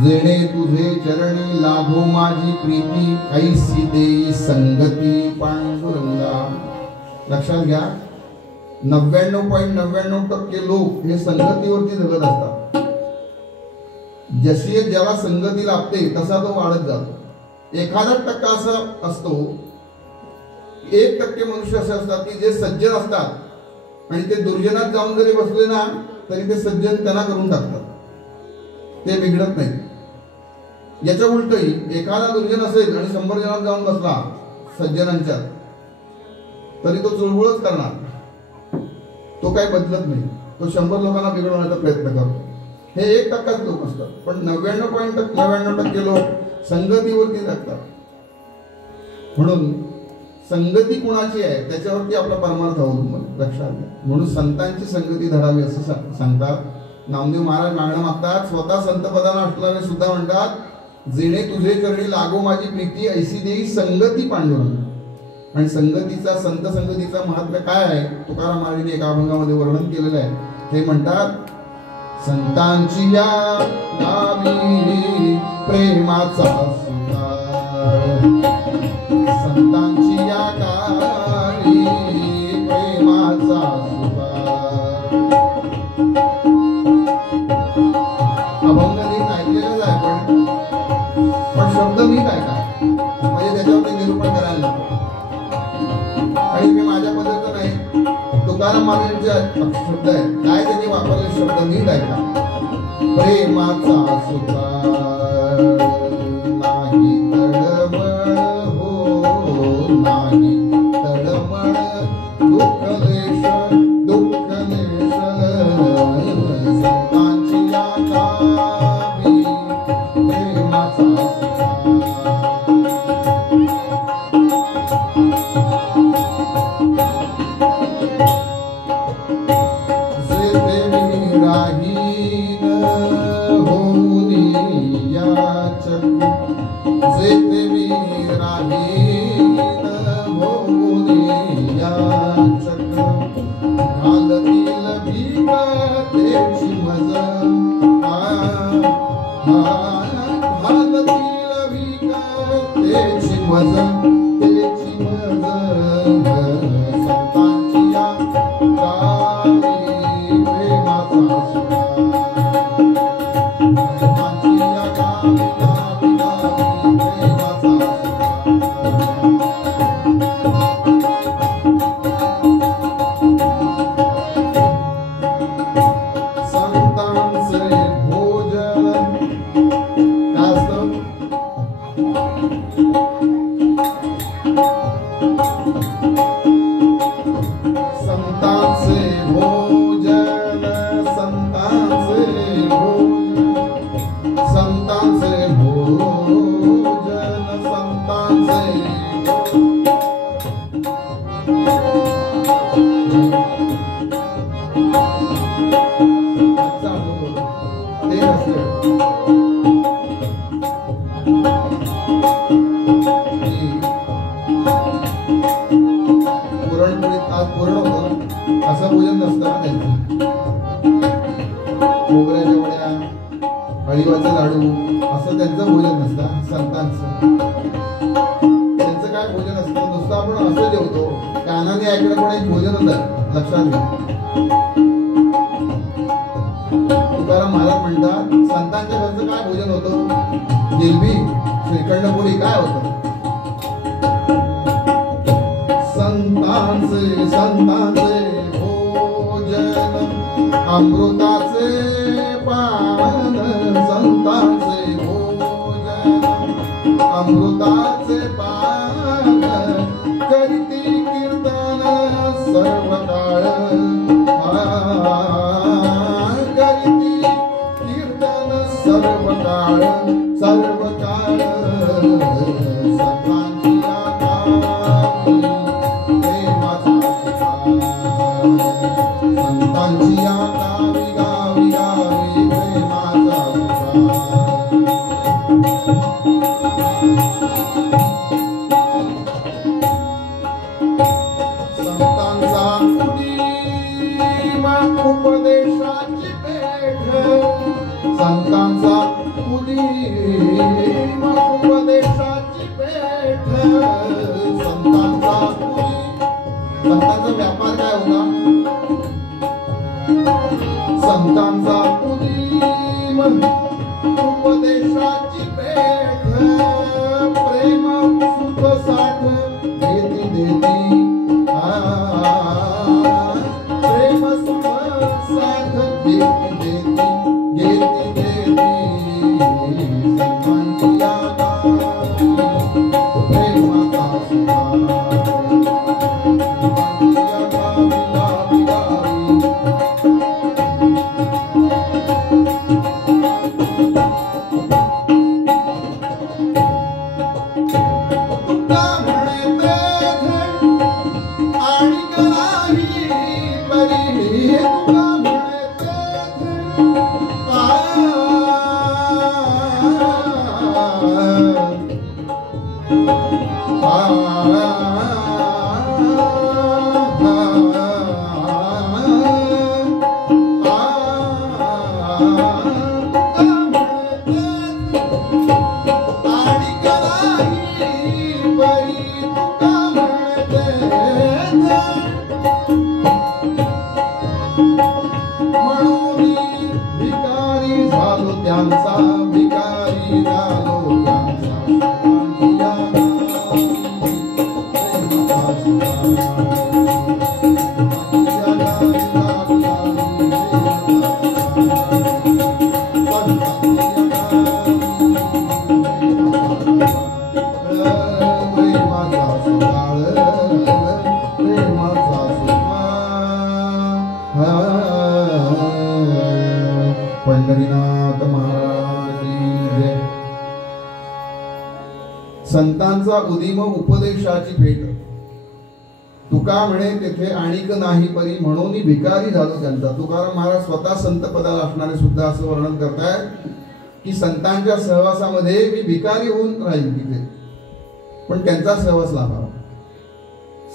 जेणे तुझे चरणी लाभो माझी प्रीती, ऐसी देई संगती पांडुरंगा. लक्षात घ्या, 99.99% लोक हे संगतीवरती जगत असतात. जशी ज्याला संगती लाभते तसा तो वाढत जातो. 1% असं असतो, 1% मनुष्य असे असतात की जे सज्जन असतात आणि ते दुर्जनात जाऊन जरी बसले ना तरी ते सज्जन त्यांना करून टाकतात, ते बिघडत नाही. याच्या उलटही एखादा दुर्जन असेल आणि 100 जणात जाऊन बसला सज्जनांच्या तरी तो चुळबुळच करणार, तो काही बदलत नाही. तो 100 लोकांना बिघडवण्याचा प्रयत्न करतो. हे 1% लोक असतात, पण 99.99% लोक संगतीवरती जगतात. म्हणून संगती कुणाची आहे त्याच्यावरती आपला परमार्थ अवलंबून, लक्षात घ्या. म्हणून संतांची संगती धरावी असं सांगतात नामदेव महाराज. मागणं मागतात, स्वतः संत पदाला असल्याने सुद्धा म्हणतात, जेणे तुझे करणी लागो माझी प्रीती, ऐसी देई संगती पांडुरंग. आणि संगतीचा, संत संगतीचा महत्व काय आहे तुकाराम महाराजांनी एका अभंगामध्ये वर्णन केलेलं आहे. ते म्हणतात, संतांची या गावी प्रेमाचा सुतार, संतांची या गावी प्रेमाचा सुतार. अभंग नीट ऐकलेलाच आहे पण शब्द नीट ऐका, म्हणजे त्याच्यावरती निरूपण करायला नको. आणि मी माझ्या पद्धतीचं नाही, तुकाराम महाराजांचे शब्द आहेत, काय त्यांनी वापरले शब्द नीट ऐका. प्रेमाचा सुतार नाही तडमळ, हो नाही तडमळ, दुःख लेश दुःख लेश, संतांची या गावी प्रेमाचा अमृताचे पान, संतांचे भोजन, अमृताचे पान करी संतांची या गावी गावी गावी प्रेमाचा संतांचा उपदेशाची पेठ संतांचा उपदेशाची पेठ संतांचा व्यापार काय होता संतांचा उपदेशाची पेठ प्रेम सुख साठ देती देती प्रेम सुख साठ देती देती घेती देती संतांची या गावी प्रेमाचा सुवास संतांची या गावी गावी गावी तुका म्हणे तेथे आणि नाही बरी तुका म्हणे तेथे भिकारी झालो त्यांचा भिकारी झालो पंढरीनाथ महाराज की जय. संतांचा उदिम उपदेशाची भेट तुका म्हणे तेथे आणिक नाही परी म्हणून भिकारी झालो त्यांचा. तुकाराम महाराज स्वतः संत पदाला असणारे सुद्धा असं वर्णन करतायत की संतांच्या सहवासामध्ये मी भिकारी होऊन राहील तिथे, पण त्यांचा सहवास लाभावा,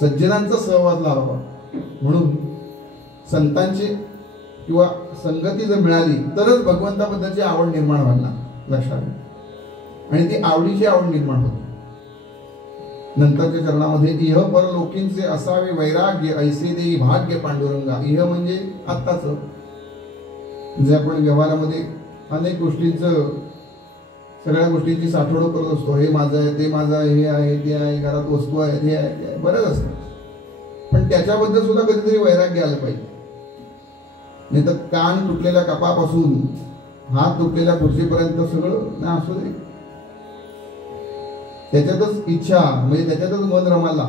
सज्जनांचा सहवास लाभावा. म्हणून संतांची किंवा संगती जर मिळाली तरच भगवंताबद्दलची आवड निर्माण व्हायला लक्षात, आणि ती आवडीची आवड निर्माण होते. नंतरच्या चरणामध्ये इह परलोकींचे असावे वैराग्य ऐसे देई भाग्य पांडुरंगा. इह म्हणजे आत्ताच, जे आपण व्यवहारामध्ये अनेक गोष्टींचं सगळ्या गोष्टींची साठवणूक करत असतो. हे माझं आहे, ते माझं आहे, हे आहे, ते आहे, घरात वस्तू आहेत, हे आहे, ते आहे, बरंच असतं. पण त्याच्याबद्दल सुद्धा कधीतरी वैराग्य आलं पाहिजे. नाही तर कान तुटलेल्या कपापासून हात तुटलेल्या खुर्चीपर्यंत सगळं ना असू दे, त्याच्यातच इच्छा म्हणजे त्याच्यातच मन रमायला.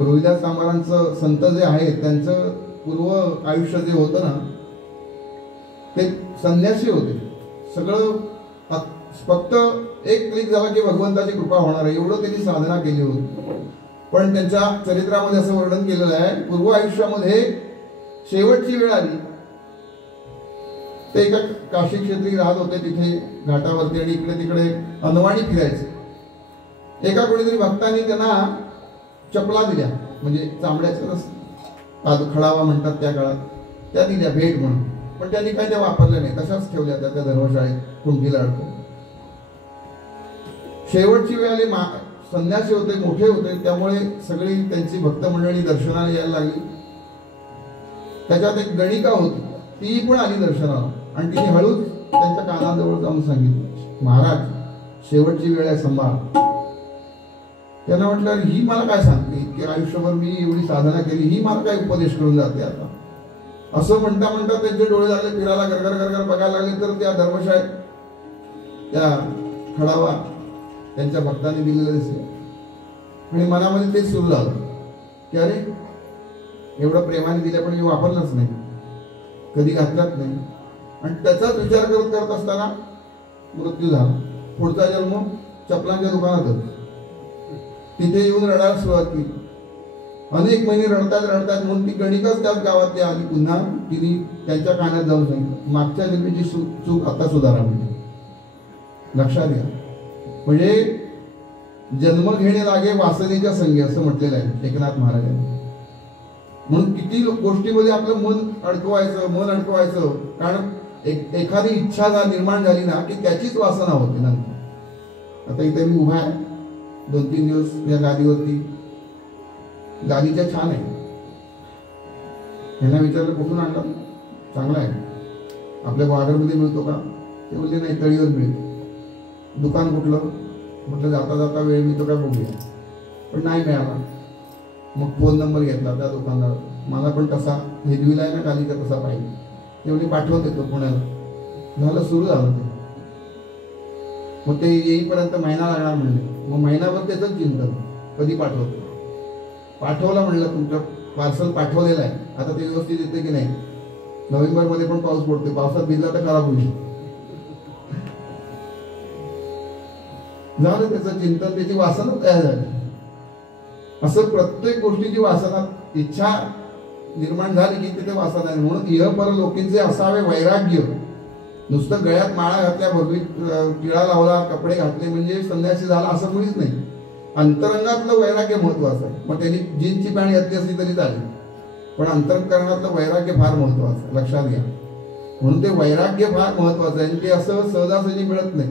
रोहिदास कांबारांचं संत जे आहेत त्यांचं पूर्व आयुष्य जे होतं ना ते संन्यासी होते. सगळं फक्त एक क्लिक झाला की भगवंताची कृपा होणार आहे एवढं त्यांनी साधना केली होती. पण त्यांच्या चरित्रामध्ये असं वर्णन केलेलं आहे, पूर्व आयुष्यामध्ये शेवटची वेळ आली, ते एका काशी क्षेत्री राहत होते, तिथे घाटावरती, आणि इकडे तिकडे अनवाणी फिरायचे. एका कोणीतरी भक्तांनी त्यांना चपला दिल्या, म्हणजे चांबड्याच्या खडावा म्हणतात त्या काळात, त्या दिल्या भेट म्हणून. पण त्यांनी काय त्या वापरल्या नाही, तशाच ठेवल्या त्या धर्मशाळेत कुंडीला अडकून. शेवटची वेळ आली, संन्यासी होते, मोठे होते, त्यामुळे सगळी त्यांची भक्त मंडळी दर्शनाला यायला लागली. त्याच्यात एक गणिका होती, ती पण आली दर्शनाला, आणि तिने हळूच त्यांच्या कानाजवळ जाऊन सांगितलं, महाराज शेवटची वेळ आहे, सांभाळ. त्यांना म्हटलं, ही मला काय सांगते की आयुष्यभर मी एवढी साधना केली, ही मला काय उपदेश करून जाते आता. असं म्हणता म्हणता त्यांचे डोळे लागले फिरायला, गरगर गरगर बघायला लागले. तर त्या धर्मशाळेत त्या खडावा त्यांच्या भक्तांनी दिलेलं दिसलं, आणि मनामध्ये तेच सुरू झालं की अरे एवढं प्रेमाने दिल्या पण मी वापरलंच नाही, कधी घातलाच नाही. आणि त्याचाच विचार करत करत असताना मृत्यू झाला. पुढचा जन्म चपलांच्या दुकानातच. तिथे येऊन रडायला सुरुवात केली. अनेक महिने रडतात रडतात म्हणून ती गणिकच त्याच गावातली आली. पुन्हा तिने त्यांच्या कानात जाऊन सांगितलं, मागच्या जन्मीची चूक आता सुधारा म्हणजे. लक्षात घ्या, म्हणजे जन्म घेणे लागे वासनेच्या संगी असं म्हटलेलं आहे एकनाथ महाराजांनी. म्हणून किती गोष्टीमध्ये आपलं मन अडकवायचं कारण एखादी इच्छा निर्माण झाली ना की त्याचीच वासना होते नंतर. आता इथे मी उभा आहे 2-3 दिवस या गादीवरती. गादीच्या छान आहे. ह्यांना विचारलं कुठून आणला, चांगला आहे, आपल्या बॉर्डरमध्ये मिळतो का? ते बोलले नाही, तळीवर मिळतो. दुकान कुठलं? म्हटलं जाता जाता वेळ मिळतो का बघूया. पण नाही मिळाला. मग फोन नंबर घेतला त्या दुकानदार, मला पण तसा हिरवीला आहे ना गालीचा तसा पाहिजे. ते म्हणजे पाठवत येतो पुण्याला. झालं, सुरू झालं ते. मग ते येईपर्यंत महिना लागणार म्हणले. मग महिनाभर त्याचं चिंतन, कधी पाठवला म्हणलं, तुमचं पार्सल पाठवलेलं आहे, आता ते व्यवस्थित येते की नाही. नोव्हेंबरमध्ये पण पाऊस पडतो, पावसात भिजला तर खराब होईल. झालं त्याचं चिंतन, त्याची वासना तयार झाली. असं प्रत्येक गोष्टीची वासना, इच्छा निर्माण झाली की तिथे वासना आहे. म्हणून इह परलोकींचे असावे वैराग्य. नुसतं गळ्यात माळा घातल्या, भगवीत टिळा लावला, कपडे घातले म्हणजे संन्यासी झाला असं मुळीच नाही. अंतरंगातलं वैराग्य महत्वाचं आहे. मग त्यांनी जीनची पॅन्ट घातली असली तरी चालेल, पण अंतरंगातलं वैराग्य फार महत्वाचं आहे, लक्षात घ्या. म्हणून ते वैराग्य फार महत्वाचं आहे आणि ते असं सहजासहजी मिळत नाही.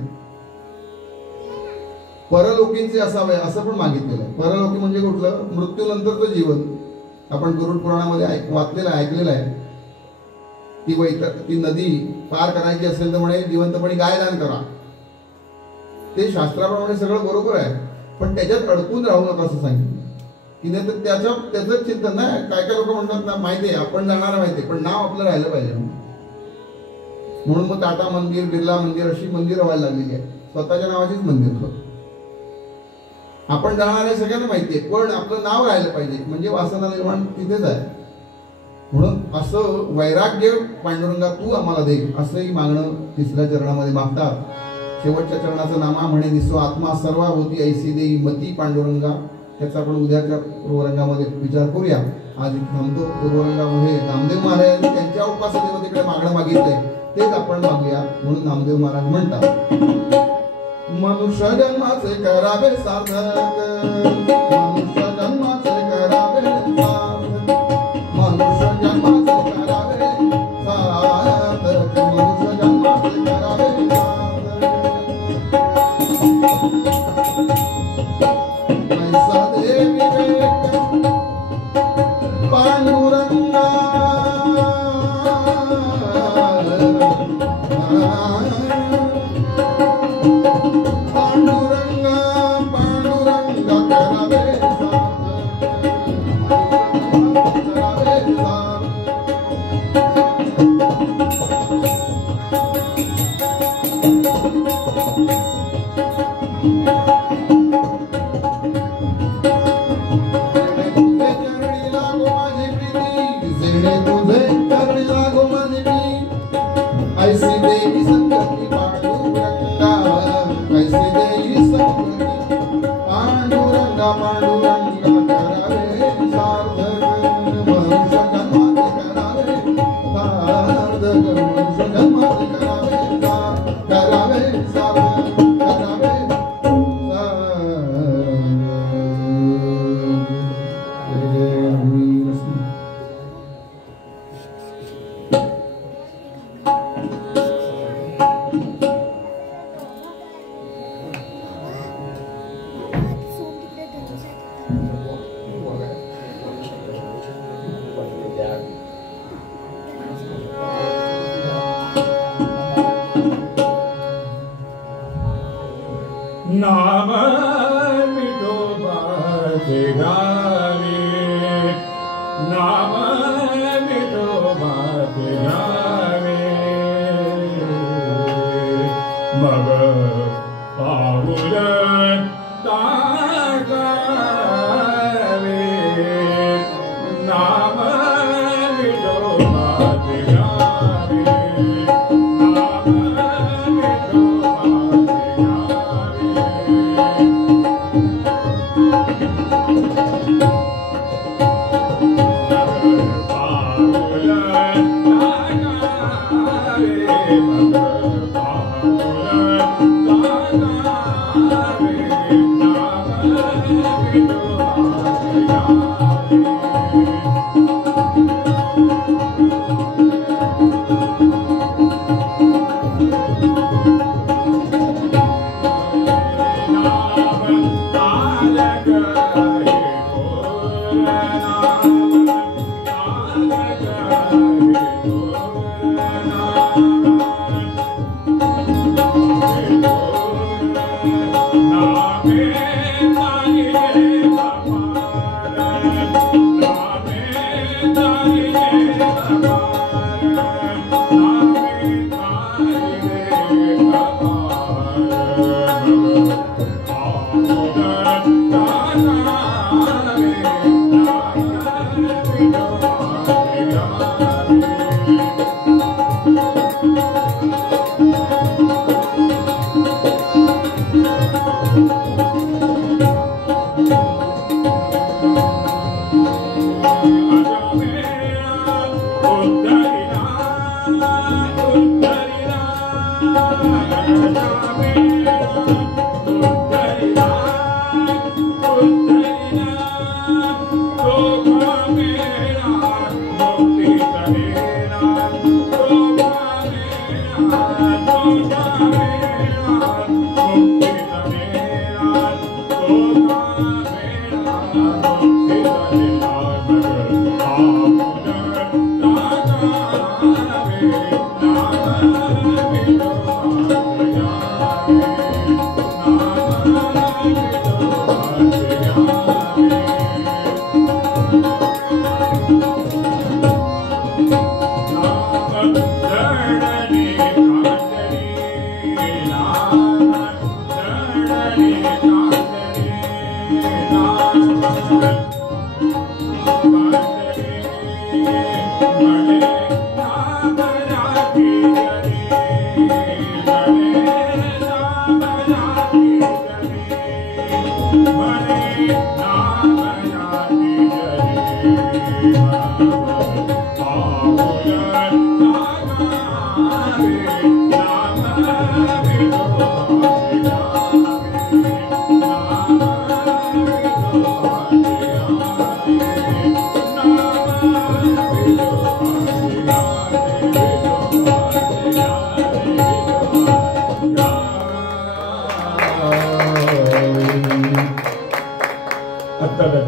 परलोकींचे असावे असं पण मागितलेलं आहे. परलोकी म्हणजे कुठलं? मृत्यूनंतरचं जीवन. आपण गरुड पुराणामध्ये ऐकलेलं आहे. ती नदी पार करायची असेल तर म्हणे जिवंतपणे गाय दान करा. ते शास्त्राप्रमाणे सगळं बरोबर आहे, पण त्याच्यात अडकून राहू नका असं सांगितलं. की नाही तर त्याचं चिंतन नाही. काय लोक म्हणतात ना, माहितीये आपण जाणार माहितीये, पण नाव आपलं राहिलं पाहिजे. म्हणून मग टाटा मंदिर, बिर्ला मंदिर अशी मंदिरं व्हायला लागलेली आहे. स्वतःच्या नावाचीच मंदिर. आपण जाणार आहे सगळ्यांना माहितीये, पण आपलं नाव राहिलं पाहिजे, म्हणजे वासना निर्माण तिथेच आहे. म्हणून असं वैराग्य पांडुरंगा तू आम्हाला दे असंही मागणं 3ऱ्या चरणामध्ये मागतात. शेवटच्या चरणाचं नामा म्हणे निसो आत्मा सर्वा होती ऐसी देई मती पांडुरंगा. त्याचा आपण उद्याच्या पूर्वरंगामध्ये विचार करूया. आज थांबतो. पूर्वरंगामध्ये नामदेव महाराजांनी त्यांच्या उपासनेमध्ये मागणं मागितलंय, तेच आपण मागूया. म्हणून नामदेव महाराज म्हणतात, मनुष्य जन्माचे करावे साधक, मनुष्य जन्माचे करावे साधक, मनुष्य जन्माचे करावे साधक, मनुष्य जन्माचे करावे साधक. ऐसा दे विवेक पांडुरंगा, ऐसी देवी संगती पांडुरंगा, ऐसी देवी संगती पांडुरंगा, पांडुरंगा करावे सार्थक, मनुष्य जन्माचे करावे सार्थक, मनुष्य जन्माचे करावे सार्थक, करावे सार्थक, करावे सार्थक.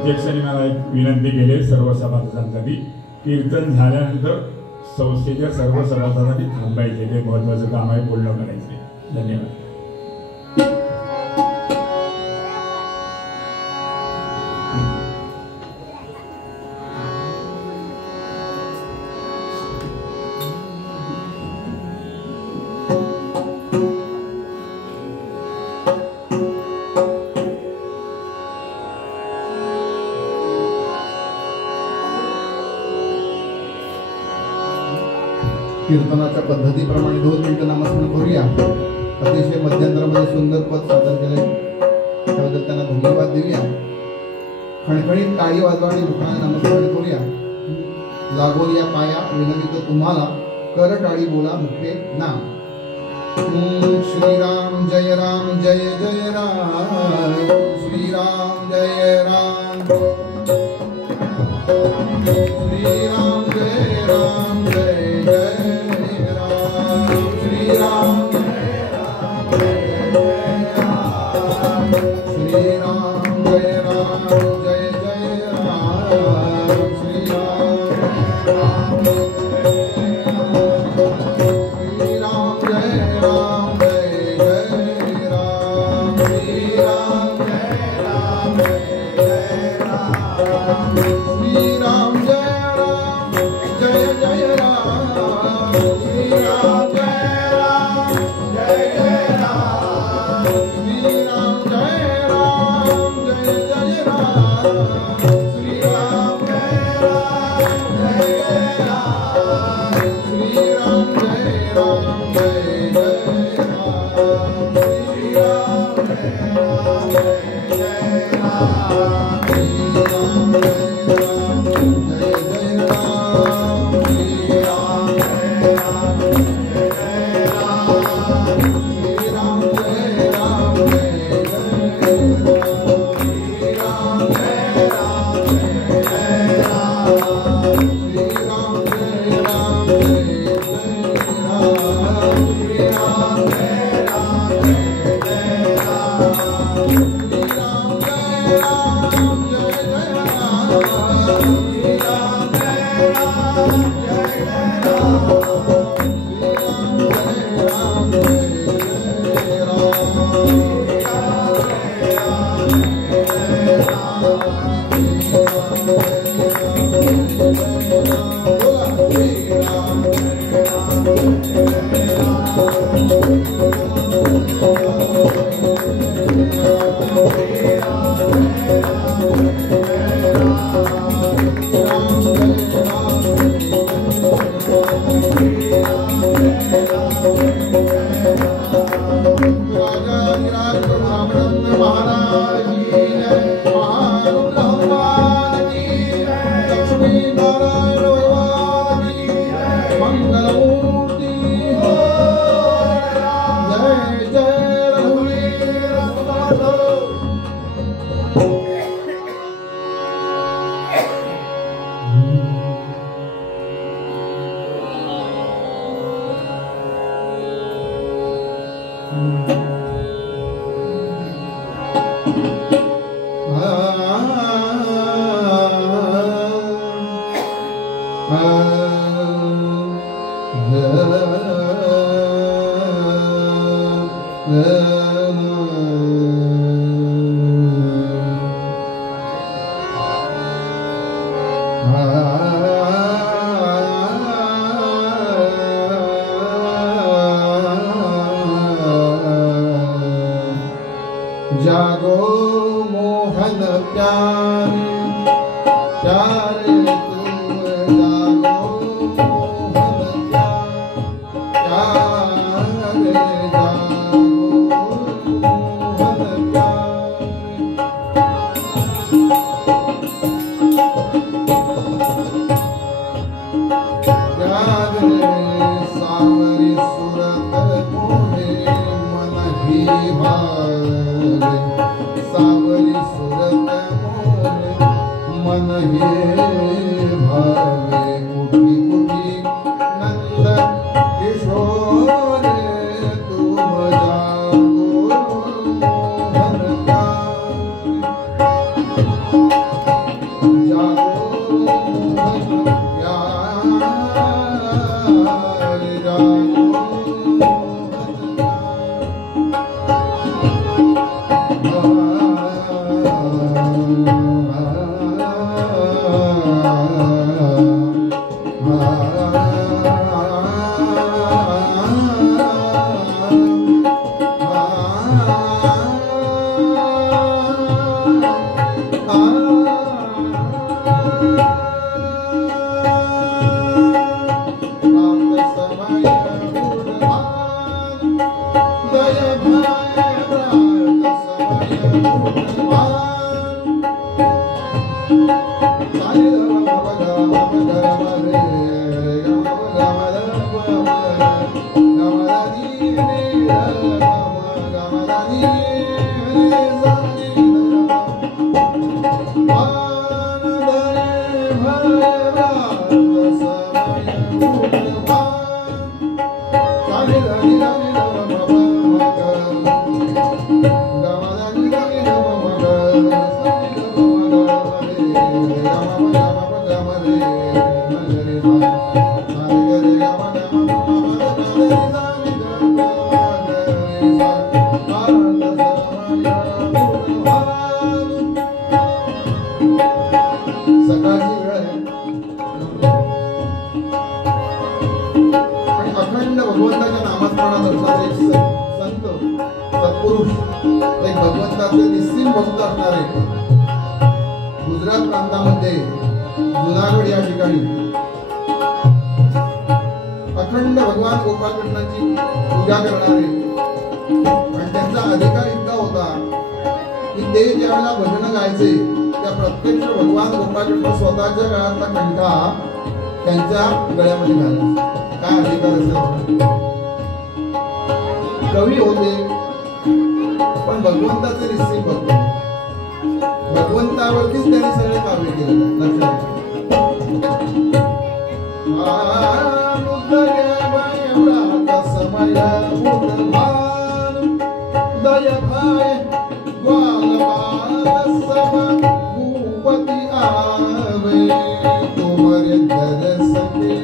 अध्यक्षांनी मला एक विनंती केली सर्व सभासदांसाठी कीर्तन झाल्यानंतर संस्थेच्या सर्व सभासदांनी थांबायचे ते महत्वाचं काम आहे पूर्ण करायचे धन्यवाद कीर्तनाच्या पद्धतीप्रमाणे 2 मिनिटं नामस्मरण करूया. अतिशय मध्यंतरामध्ये सुंदर पद सादर केले त्याबद्दल त्यांना धन्यवाद देऊया. खणखणीत टाळी वाजवा आणि दुखाने नामस्मरण करूया. लागोल या पाया विनवित तुम्हाला कर टाळी बोला मुखे नाम. श्रीराम जय जय राम श्रीराम जय राम श्रीराम जय राम जय जय राम श्रीराम जय राम जय राम श्रीराम जय राम जय जय राम श्रीराम जय राम जय जय राम श्रीराम जय राम जय राम श्रीराम जय राम जय जय राम श्रीराम जय राम जय जय राम श्रीराम जय राम जय जय राम श्रीराम जय राम जय जय राम जागो मोहन प्यार प्यार तू जागो मोहन प्यार जागो मोहन प्यार सावरी सुरत मोहे मन ही भावे सावरी सुरत मोहे मन हे भावे उठी उठी नंद किशोर तुम जागो मोहन जागो मोहन प्यार जागो गुजरात प्रांतामध्ये जुनागड या ठिकाणी अखंड भगवान गोपाळकृष्णाची पूजा करणारे आणि त्यांचा अधिकार इतका होता की ते ज्यावेळेला भजन गायचे त्या प्रत्यक्ष भगवान गोपाळकृष्ण स्वतःच्या गळ्यातला कंठा त्यांच्या गळ्यामध्ये घालायचे. काय अधिकार असेल. कवी होते पण भगवंताचे निश्चित भक्त. भगवंतावरतीच त्यांनी सगळे काव्य केलेलं लक्षात भूपती आवे तुम्हारे दर्शन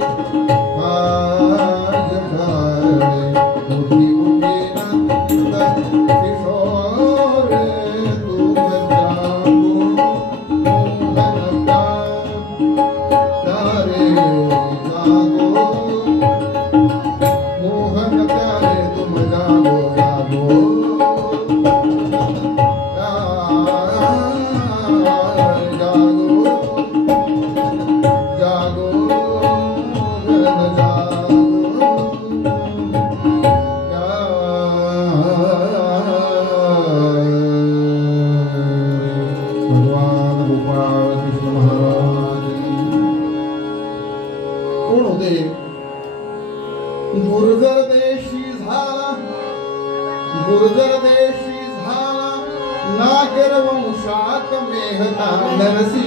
कोण होते? गुर्जर देशी झाला, गुर्जर देशी झाला नागर वंशात मेहता नरसी.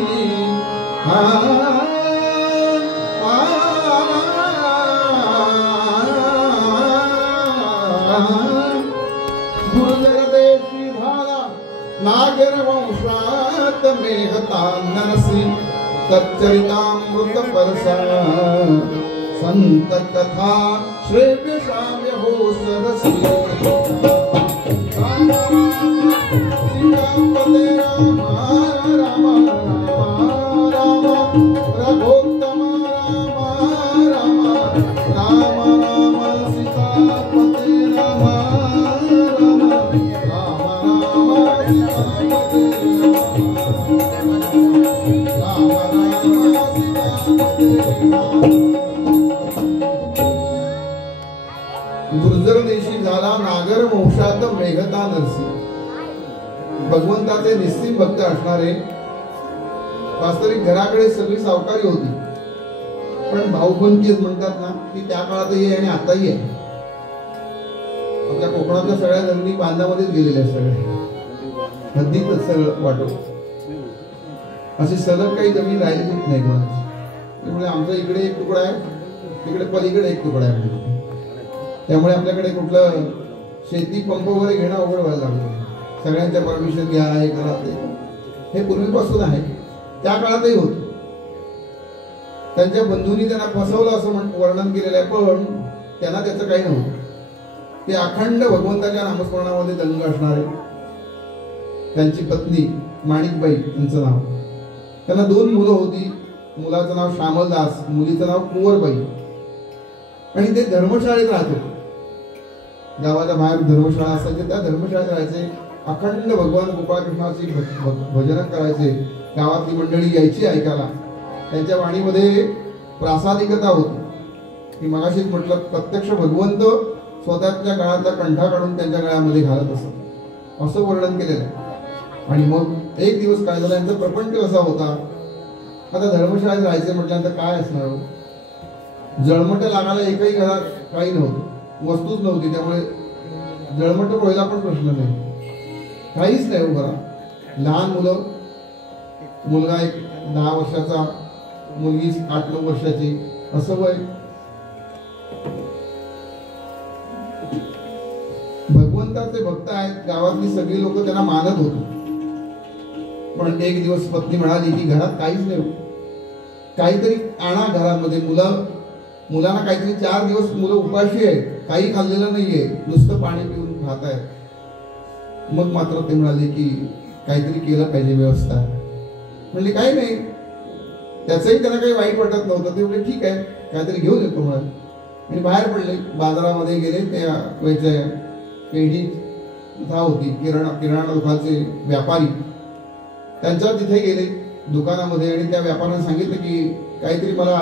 गुर्जर देशी झाला नागर वंशात मेहता नरसी. तच्चरितामृत परसा संत कथा श्रेव्य श्राव्य हो सरसी. सीतापते राम राम राम रघोत्तम राम राम राम राम सीतापते राम राम राम गुर्जर देशी झाला नागर वंशात मेघता नरसी. भगवंताचे निस्सीम भक्त असणारे वास्तविक घराकडे सगळी सावकारी होती, पण भाऊबंदकीच म्हणतात ना ती त्या काळातही आहे आणि आताही आहे. आपल्या कोकणातल्या सगळ्या जमिनी बांधामध्येच गेलेल्या सगळ्या हद्दीतच सगळं वाटत. अशी सलग काही जमीन राहिलीच नाही कोणाची. त्यामुळे आमच्या इकडे एक तुकडा आहे, तिकडे पलीकडे एक तुकडा आहे. त्यामुळे आपल्याकडे कुठलं शेती पंप वगैरे घेणं अवघड व्हायला लागलं. सगळ्यांच्या परमिशन घ्या हे करा ते. हे पूर्वीपासून आहे, त्या काळातही होत. त्यांच्या बंधूंनी त्यांना फसवलं असं वर्णन केलेलं आहे, पण त्यांना त्याचं काही नव्हतं. ते अखंड भगवंताच्या नामस्मरणामध्ये दंग असणारे. त्यांची पत्नी माणिकबाई यांचं नाव. त्यांना 2 मुलं होती. मुलाचं नाव श्यामलदास, मुलीचं नाव कुंवरबाई. आणि ते धर्मशाळेत राहत होते. गावाच्या बाहेर धर्मशाळा असायची, त्या धर्मशाळेत राहायचे. अखंड भगवान गोपाळकृष्णाची भजन करायचे. गावातली मंडळी यायची ऐकायला. त्यांच्या वाणीमध्ये प्रासादिकता होती. मी मगाशीच म्हटलं, प्रत्यक्ष भगवंत स्वतःच्या गळ्यातला कंठा काढून त्यांच्या गळ्यामध्ये घालत असत, असं वर्णन केलेलं आहे. आणि मग एक दिवस काय झालं, यांचा प्रपंच असा होता. आता धर्मशाळेत राहायचे म्हटल्यानंतर काय असणार, जळमट लागायला एकही घरात काही नव्हतं, वस्तूच नव्हती. त्यामुळे जळमट व्हायला पण प्रश्न नाही, काहीच नाही घरा. लहान मुलं, मुलगा एक 10 वर्षाचा, मुलगी 8-9 वर्षाची, असं वय. भगवंताचे भक्त आहेत, गावातली सगळी लोक त्यांना मानत होती. पण एक दिवस पत्नी म्हणाली की घरात काहीच नाही, काहीतरी आणा घरामध्ये. मुलांना काहीतरी 4 दिवस मुलं उपाशी आहेत, काही खाल्लेलं नाहीये, नुसतं पाणी पिऊन खात आहेत. मग मात्र ते म्हणाले की काहीतरी केलं पाहिजे व्यवस्था. म्हणजे काही नाही, त्याचंही त्यांना काही वाईट वाटत नव्हतं. ते म्हणजे ठीक आहे, काहीतरी घेऊन येतो म्हणाले. आणि बाहेर पडले, बाजारामध्ये गेले. त्या वेळच्या पेढी होती, किराणा दुकानाचे व्यापारी, त्यांच्या तिथे गेले दुकानामध्ये. आणि त्या व्यापाऱ्याने सांगितलं की काहीतरी मला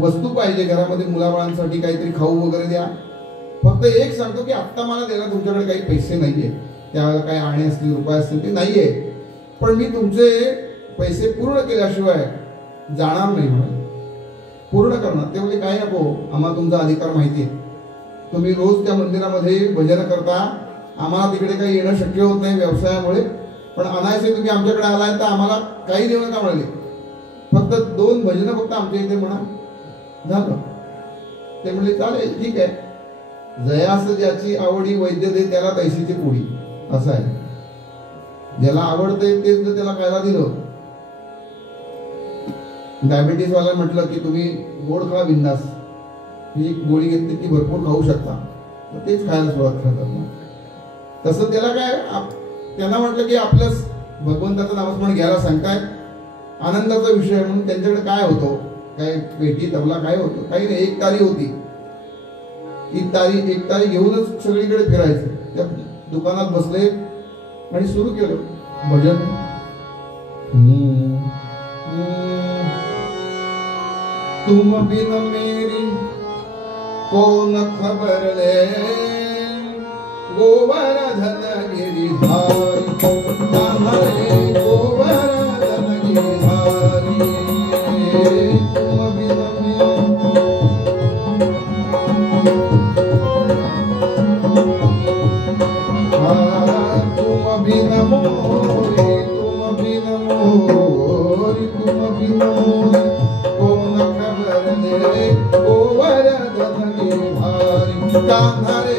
वस्तू पाहिजे घरामध्ये, मुलाबाळांसाठी काहीतरी खाऊ वगैरे द्या. फक्त एक सांगतो की आत्ता मला द्यायला तुमच्याकडे काही पैसे नाहीये, त्यावेळेला काही आणे असतील, रुपये असतील, ते नाहीये. पण मी तुमचे पैसे पूर्ण केल्याशिवाय जाणार नाही म्हणाले. पूर्ण करणार. ते म्हणजे काय नको, आम्हाला तुमचा अधिकार माहिती आहे. तुम्ही रोज त्या मंदिरामध्ये भजन करता, आम्हाला तिकडे काही येणं शक्य होत नाही व्यवसायामुळे. पण अनायसे तुम्ही आमच्याकडे आलाय तर आम्हाला काही देऊ नका म्हणाले. फक्त 2 भजनं फक्त आमच्या इथे म्हणा, झालं. ते म्हणले चालेल, ठीक आहे. जयास ज्याची आवडी वैद्य दे त्याला तैशीची पोळी, असं आहे. ज्याला आवडतंय तेच जर त्याला खायला दिलं. डायबिटीस वाला म्हटलं की तुम्ही गोड खा बिंदास, ही गोळी घेतली ती भरपूर खाऊ शकता, तर तेच खायला सुरुवात करतात. तसं त्याला काय, त्यांना म्हटलं की आपल्या भगवंताचं नामस्मरण घ्यायला सांगताय, आनंदाचा विषय म्हणून. त्यांच्याकडे काय होतो, काय पेटी तबला काय होतं, काही नाही. 1 तारी होती. एक तारी घेऊनच सगळीकडे फिरायचं. त्या दुकानात बसले आणि सुरू केलं भजन. तुम बिन मेरी कौन खबर ले, गोवर्धन गिरिधारी, गोवर्धन गिरिधारी. तुम बिन मेरी गोवर्धन गिरिधारी कान्हा रे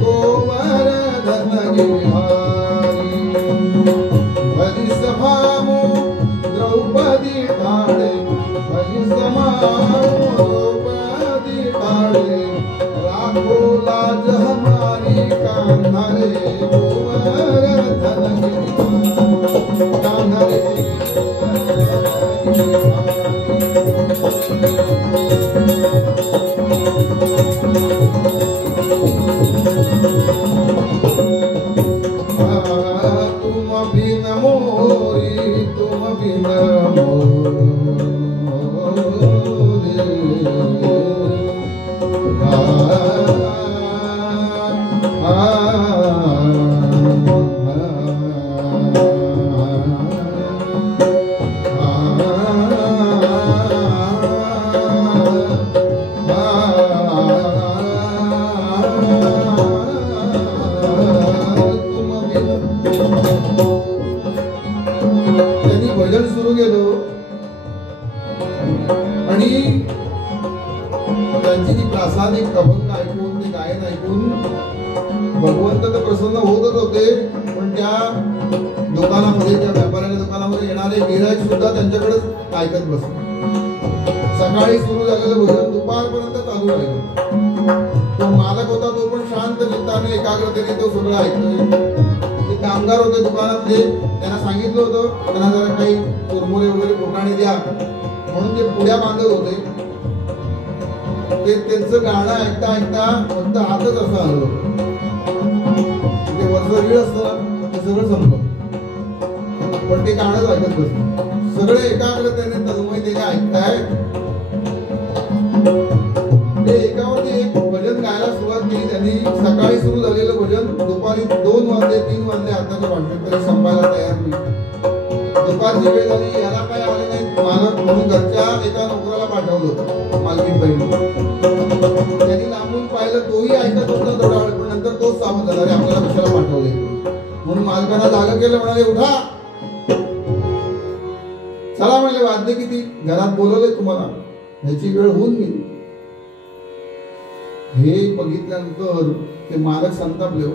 गोवर्धन गिरिधारी हरी सभामो द्रौपदी ठाणे हरी समामो द्रौपदी ठाणे राखो लाज हमारी कान्हा रे गोवर्धन गिरिधारी कान्हा रे तुम बिन मोरी तुम बिन भजन सुरू केलं आणि त्यांची ती प्रासादिक अभंग ऐकून ते गायन ऐकून भगवंत तर प्रसन्न होतच होते, पण त्या दुकानामध्ये त्या व्यापाऱ्याच्या दुकानामध्ये येणारे गिराईक सुद्धा त्यांच्याकडेच ऐकत बसले. सकाळी सुरू झालेलं भजन दुपारपर्यंत चालू राहिलं. तो मालक होता तो पण शांत चित्ताने एकाग्रतेने तो सगळं ऐकतोय. कामगार होते दुकानातले, त्यांना सांगितलं होतं त्यांना जरा काही चुरमुरे वगैरे फुटाणे द्या म्हणून ते पुड्या बांधत होते. ते त्यांचं गाणं ऐकता ऐकता फक्त हातच असं आलं होतं. ते वर्ष रीळ असतं ते सगळं संपलं, पण ते गाणंच ऐकत बसलं. सगळे एकाग्रतेने तन्मयतेने ऐकताय. ते एकावरती एक भजन गायला सुरुवात केली त्यांनी. सकाळी सुरू झालेलं भजन दुपारी 2 वाजले 3 वाजले आताच्या भाषेत तरी संपायला तयार नाही. दुपारची वेळ झाली, याला काय आले नाही मालक म्हणून घरच्या एका नोकराला पाठवलं होतं मालकीन बहिणी. त्यांनी लांबून पाहिलं, तोही ऐकत होता थोडा वेळ, पण नंतर तोच सावध झाला, आपल्याला कशाला पाठवले म्हणून मालकांना जागं केलं. म्हणाले उठा चला, म्हणजे वाद्य किती घरात बोलवले तुम्हाला, ह्याची वेळ होऊन गेली. हे बघितल्यानंतर ते मालक संतापले.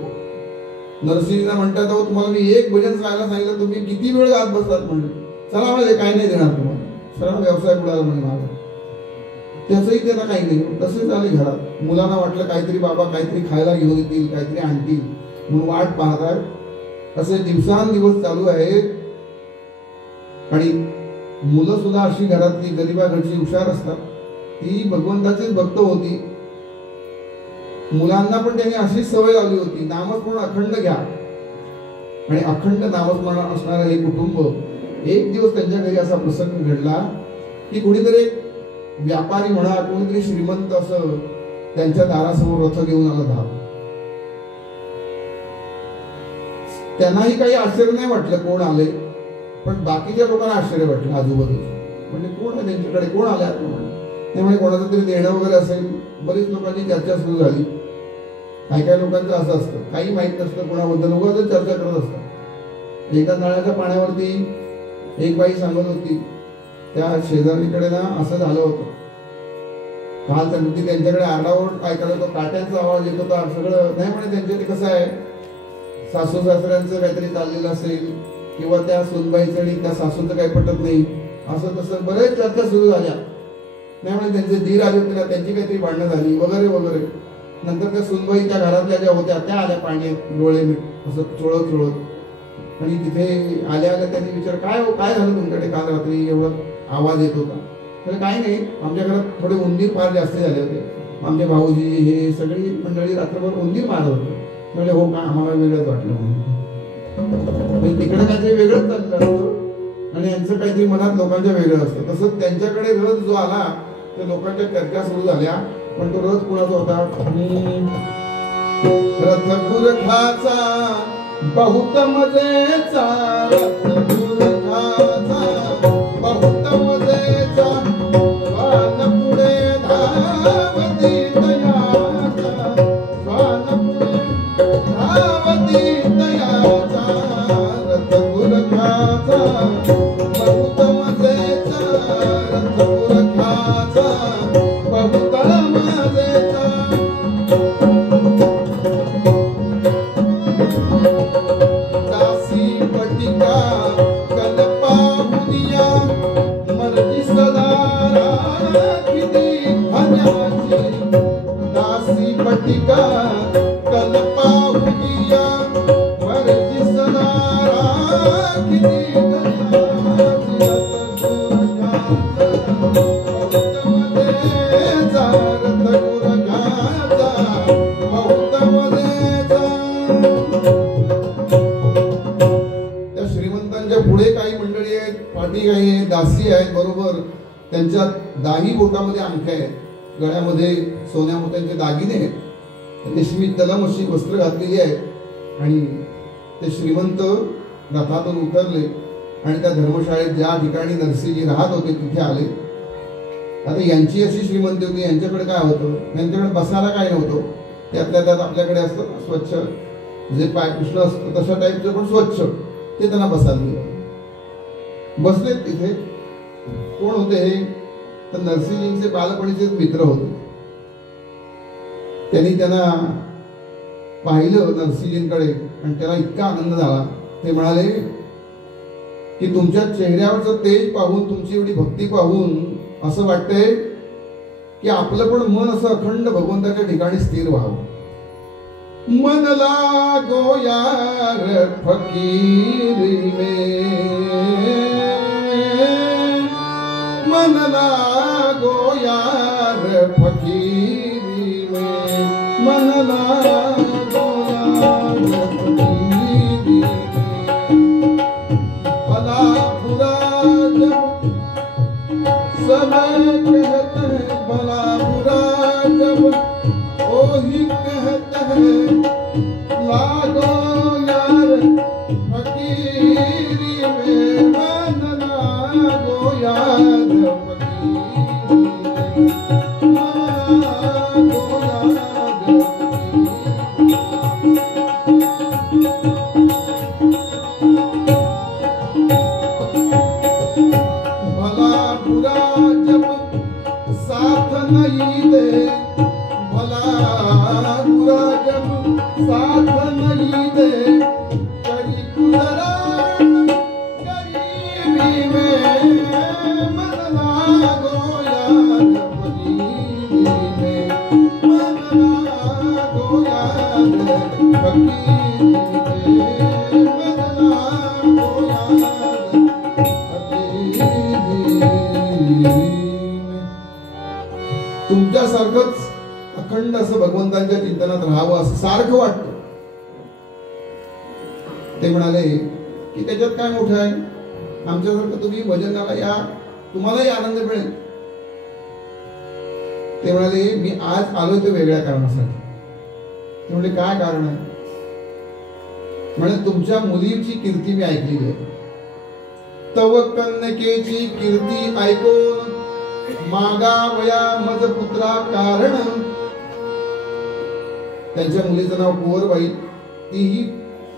नरसिंहला म्हणतात, तुम्हाला मी एक भजन गायला सांगितलं, तुम्ही किती वेळ गात बसलात म्हणले. चला म्हणजे काही नाही देणार तुम्हाला, सरळ व्यवसाय बुडाला म्हणणार. त्याचंही त्यांना काही नाही. तसेच आले घरात. मुलांना वाटलं काहीतरी बाबा काहीतरी खायला घेऊन येतील, काहीतरी आणतील म्हणून वाट पाहताय. असे दिवसांदिवस चालू आहेत. आणि मुलं सुद्धा अशी घरातली गरिबा घरची हुशार असतात. ती भगवंताचीच भक्त होती. मुलांना पण त्यांनी अशीच सवय लावली होती, नामस्मरण अखंड घ्या. आणि अखंड नामस्मरण असणारं हे कुटुंब. एक दिवस त्यांच्या घरी असा प्रसंग घडला की कुणीतरी व्यापारी म्हणा, कोणीतरी श्रीमंत असं त्यांच्या दारासमोर रथ घेऊन आला धाव. त्यांनाही काही आश्चर्य नाही वाटलं कोण आले, पण बाकीच्या लोकांना आश्चर्य वाटलं आजूबाजूला. म्हणजे कोण आहे त्यांच्याकडे, कोण आले ते म्हणजे कोणाचं तरी देणं वगैरे असेल. बरीच लोकांची चर्चा सुरू झाली. काही काही लोकांचं असं असतं, काही माहित नसतं कोणाबद्दल, उगाच चर्चा करत असतात. एका नळाच्या पाण्यावरती एक बाई सांगत होती, त्या शेजारीकडे ना असं झालं होतं काल. त्यांनी त्यांच्याकडे आरडाओरड ऐकायला होतं, काट्यांचा आवाज येत होता सगळं. नाही म्हणे त्यांच्याकडे कसं आहे, सासू सासऱ्यांचं काहीतरी चाललेलं असेल किंवा त्या सुनबाईचं आणि त्या सासूचं काही पटत नाही, असं तसं बरेच चर्चा सुरू झाल्या. नाही म्हणजे त्यांचे दीर आले होते ना, त्यांची काहीतरी भांडणं झाली वगैरे वगैरे. नंतर त्या सुनबाई त्या घरातल्या ज्या होत्या त्या आल्या पाण्यात डोळे असं चोळत चोळत. आणि तिथे आल्या आल्या त्यांनी विचार, काय हो काय झालं तुमच्याकडे काल रात्री एवढं आवाज येत होता. तर काही नाही, आमच्या घरात थोडे उंदीर फार जास्त झाले होते. आमचे भाऊजी हे सगळी मंडळी रात्रभर उंदीर मारत होते. म्हणजे हो का, आम्हाला वेगळंच वाटलं म्हणून. तिकडे काहीतरी वेगळंच चाललं असतं आणि यांचं काहीतरी मनात लोकांच्या वेगळं असतं. तसंच त्यांच्याकडे रथ जो आला तर लोकांच्या चर्चा सुरू झाल्या. पण तो रथ कुणाचा होता, रथ पुरखाचा बहुत मजेचा, रथ पुरखाचा बहुत मजेचा, स्वान पुढे धावती दयाचा, स्वान पुढे धावती दयाचा, रथ पुरखाचा बहुत मजेचा, रथ पुरखाचा बहुत दासी पटिका कल्पाहुगिया मर्जी सदारा किती पुढे काही मंडळी आहेत, पाठी काही आहेत, दासी आहेत, बरोबर त्यांच्या दाही बोटामध्ये अंगठ्या आहेत, गळ्यामध्ये सोन्या मोत्यांचे दागिने आहेत, रेशमी तलम अशी वस्त्र घातलेली आहेत आणि ते श्रीमंत रथातून उतरले आणि त्या धर्मशाळेत ज्या ठिकाणी नरसिंहजी राहत होते तिथे आले. आता यांची अशी श्रीमंती होती, यांच्याकडे काय होतं, यांच्याकडे बसायला काय नव्हतं. त्यातल्या त्यात आपल्याकडे असतं स्वच्छ जे पायपुष्ण असतं तशा टाईपचं पण स्वच्छ, ते त्यांना बसायला दिलं. बसले तिथे. कोण होते हे? तर नरसिंहजींचे बालपणीचे मित्र होते. त्यांनी त्यांना पाहिलं नरसिंहजींकडे आणि त्याला इतका आनंद झाला. ते म्हणाले की तुमच्या चेहऱ्यावरचं तेज पाहून, तुमची एवढी भक्ती पाहून असं वाटतंय की आपलं पण मन असं अखंड भगवंताच्या ठिकाणी स्थिर व्हावं. मन लागो यार फकीरी में, मन लागो यार फकीरी में, मन लागो यार फकीरी में. भला बुरा जब सब कहते हैं, भला बुरा जब ओही कहते हैं, लागो यार फकीरी में, मन लागो यार फकीरी में, मन लागो यार भला बुरा जब साथ नहीं दे, भला बुरा जब साथ नहीं दे, करी गुजरान गरीबी में, मन लागो यार फकीरी में, मन लागो यार फकीरी में, मन लागो यार फकीरी में. तुमच्यासारखंच अखंड असं भगवंतांच्या चिंतनात राहावं असं सारखं वाटतं. ते म्हणाले की त्याच्यात काय मोठं आहे, आमच्यासारखं तुम्ही भजनाला या, तुम्हालाही आनंद मिळेल. ते म्हणाले मी आज आलो ते वेगळ्या कारणासाठी. ते म्हणजे काय कारण आहे? म्हणजे तुमच्या मुलीची कीर्ती मी ऐकलेली आहे. तव कन्यकेची कीर्ती ऐकून मागावया मज पुत्रा कारण. त्यांच्या मुलीचं नाव कुंवरबाई. तीही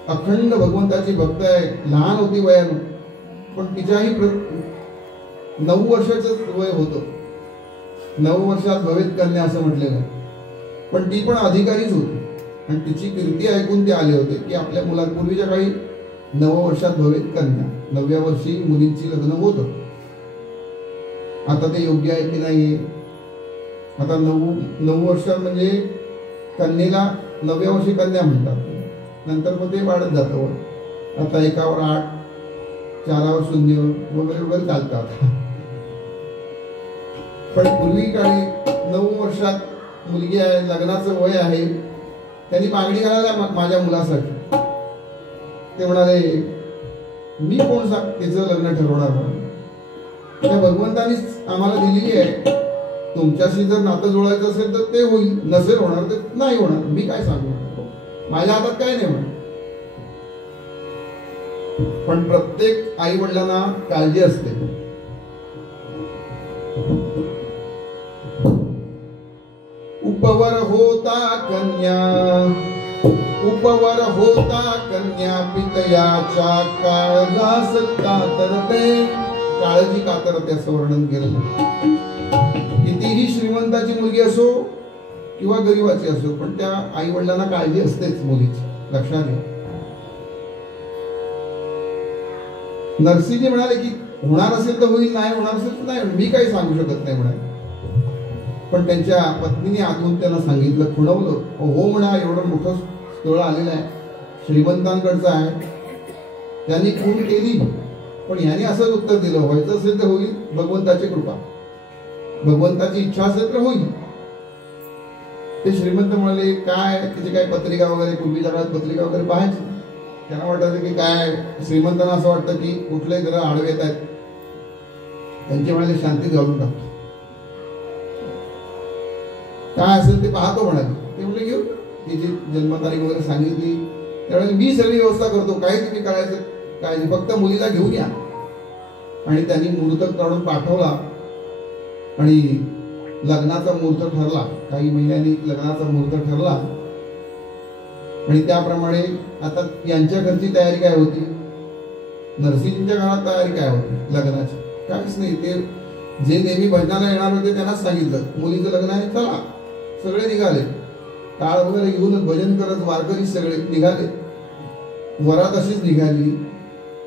अखंड भगवंताची भक्त आहे. लहान होती वयानं, पण तिच्याही 9 वर्षाचं वय होतं. 9 वर्षात भवेत कन्या असं म्हटलेलं. पण ती पण अधिकारीच होती आणि तिची कीर्ती ऐकून ते आले होते की आपल्या मुलांपूर्वीच्या काही 9 वर्षात भवेत कन्या, 9व्या वर्षी मुलींची लग्न होतं. आता ते योग्य आहे की नाही? आता 9 वर्षात म्हणजे कन्येला 9व्या वर्षी कन्या म्हणतात. नंतर मग ते वाढत जातं. आता 1वर 8, 4वर 0 वगैरे वगैरे चालतात. पण पूर्वी काळी 9 वर्षात मुलगी आहे, लग्नाचं वय आहे, त्यांनी मागणी करायला माझ्या मुलासाठी. ते म्हणाले मी कोण तिचं लग्न ठरवणार म्हणून. त्या भगवंतानीच आम्हाला दिलेली आहे. तुमच्याशी जर नातं जोडायचं असेल तर ते होईल, नसेल होणार तर नाही होणार. मी काय सांगू, माझ्या हातात काय नाही म्हणा. पण प्रत्येक आई वडिलांना काळजी असते. उपवर होता कन्या, उपवर होता कन्या, पितयाच्या काळजास कातरते. काळजी कातरते असं वर्णन केलं. कितीही श्रीमंताची मुलगी असो किंवा गरीबाची असो, पण त्या आई वडिलांना काळजी असतेच मुलीची, लक्षात घ्या. नरसिंहजी म्हणाले की होणार असेल तर होईल, नाही होणार असेल तर नाही. मी काही सांगू शकत नाही म्हणाले. पण त्यांच्या पत्नीने आतून त्यांना सांगितलं, खुणवलं. हो म्हणा, एवढं मोठं स्थळ आलेलं आहे, श्रीमंतांकडचं आहे, त्यांनी खून केली, पण याने असंच उत्तर दिलं, व्हायचं असेल तर होईल, भगवंताची कृपा, भगवंताची इच्छा असेल तर होईल. ते श्रीमंत म्हणाले, काय त्याची काय पत्रिका वगैरे, पूर्वीच्या काळात पत्रिका वगैरे पाहायची. त्यांना वाटायचं की काय, श्रीमंतांना असं वाटतं की कुठले जरा आडवे येत आहेत, त्यांचे म्हणाले शांतीत घालून टाकतो, काय असेल ते पाहतो म्हणाले. ते म्हणजे घेऊ, तिची जन्मतारीख वगैरे सांगितली. त्यावेळेला मी सगळी व्यवस्था करतो, काही तुम्ही करायचं काय, फक्त मुलीला घेऊन या. आणि त्यांनी मुहूर्त काढून पाठवला आणि लग्नाचा मुहूर्त ठरला. काही महिन्यांनी लग्नाचा मुहूर्त ठरला आणि त्याप्रमाणे आता यांच्या घरची तयारी काय होती, नरसिंहच्या घरात तयारी काय होती लग्नाची, काहीच नाही. ते जे नेहमी भजनाला येणार होते त्यांनाच सांगितलं, मुलीचं लग्न आहे, चला. सगळे निघाले, टाळ वगैरे घेऊन भजन करत वारकरी सगळे निघाले. वरात अशीच निघाली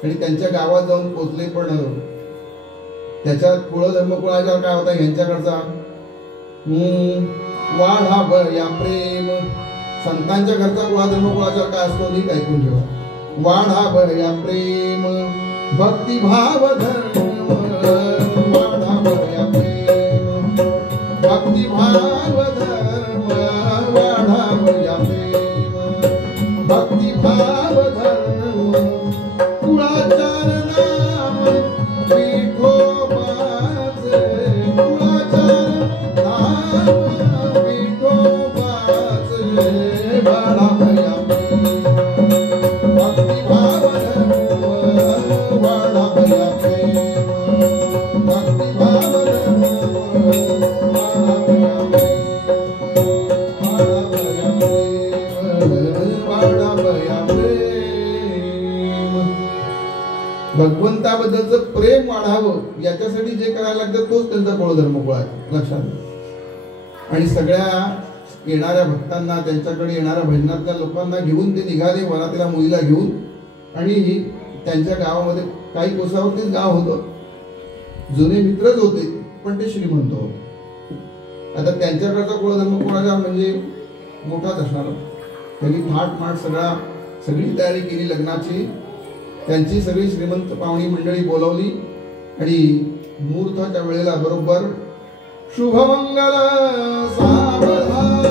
आणि त्यांच्या गावात जाऊन पोचले. पण त्याच्यात कुळ धर्मकुळाचार काय होता यांच्याकडचा, वाढा बया प्रेम. संतांच्या घरचा कुळा धर्मकुळाचार काय असतो नीट ऐकून ठेवा. वाढा बया प्रेम भक्तिभाव धर्म, वाढा बया प्रेम भक्तिभाव धर्म, वाढा बया प्रेम भक्तिभाव धर्म. कुळाचार नाम विठोबाचे, कुळाचार नाम विठोबाचे, वाढा बया प्रेम भक्तिभाव धर्म, वाढा बया प्रेम भक्तिभाव धर्म, वाढा बया प्रेम, वाढा बया प्रेम, वाढा बया प्रेम. भगवंताबद्दलचं प्रेम वाढावं याच्यासाठी जे करायला लागतं तोच त्यांचा कुळधर्म आहे, लक्षात. आणि सगळ्या येणाऱ्या भक्तांना, त्यांच्याकडे येणाऱ्या भजनातल्या लोकांना घेऊन ते निघाले वरातीला मुलीला घेऊन. आणि त्यांच्या गावामध्ये काही कोसावरतीच गाव होतं, जुने मित्रच होते, पण ते श्रीमंत होते. आता त्यांच्याकडचा कुळधर्म कोणाचा म्हणजे मोठाच असणार. त्यांनी थाटमाट सगळी तयारी केली लग्नाची. त्यांची सगळी श्रीमंत पाहुणी मंडळी बोलावली आणि मुहूर्ताच्या वेळेला बरोबर शुभमंगल सावधान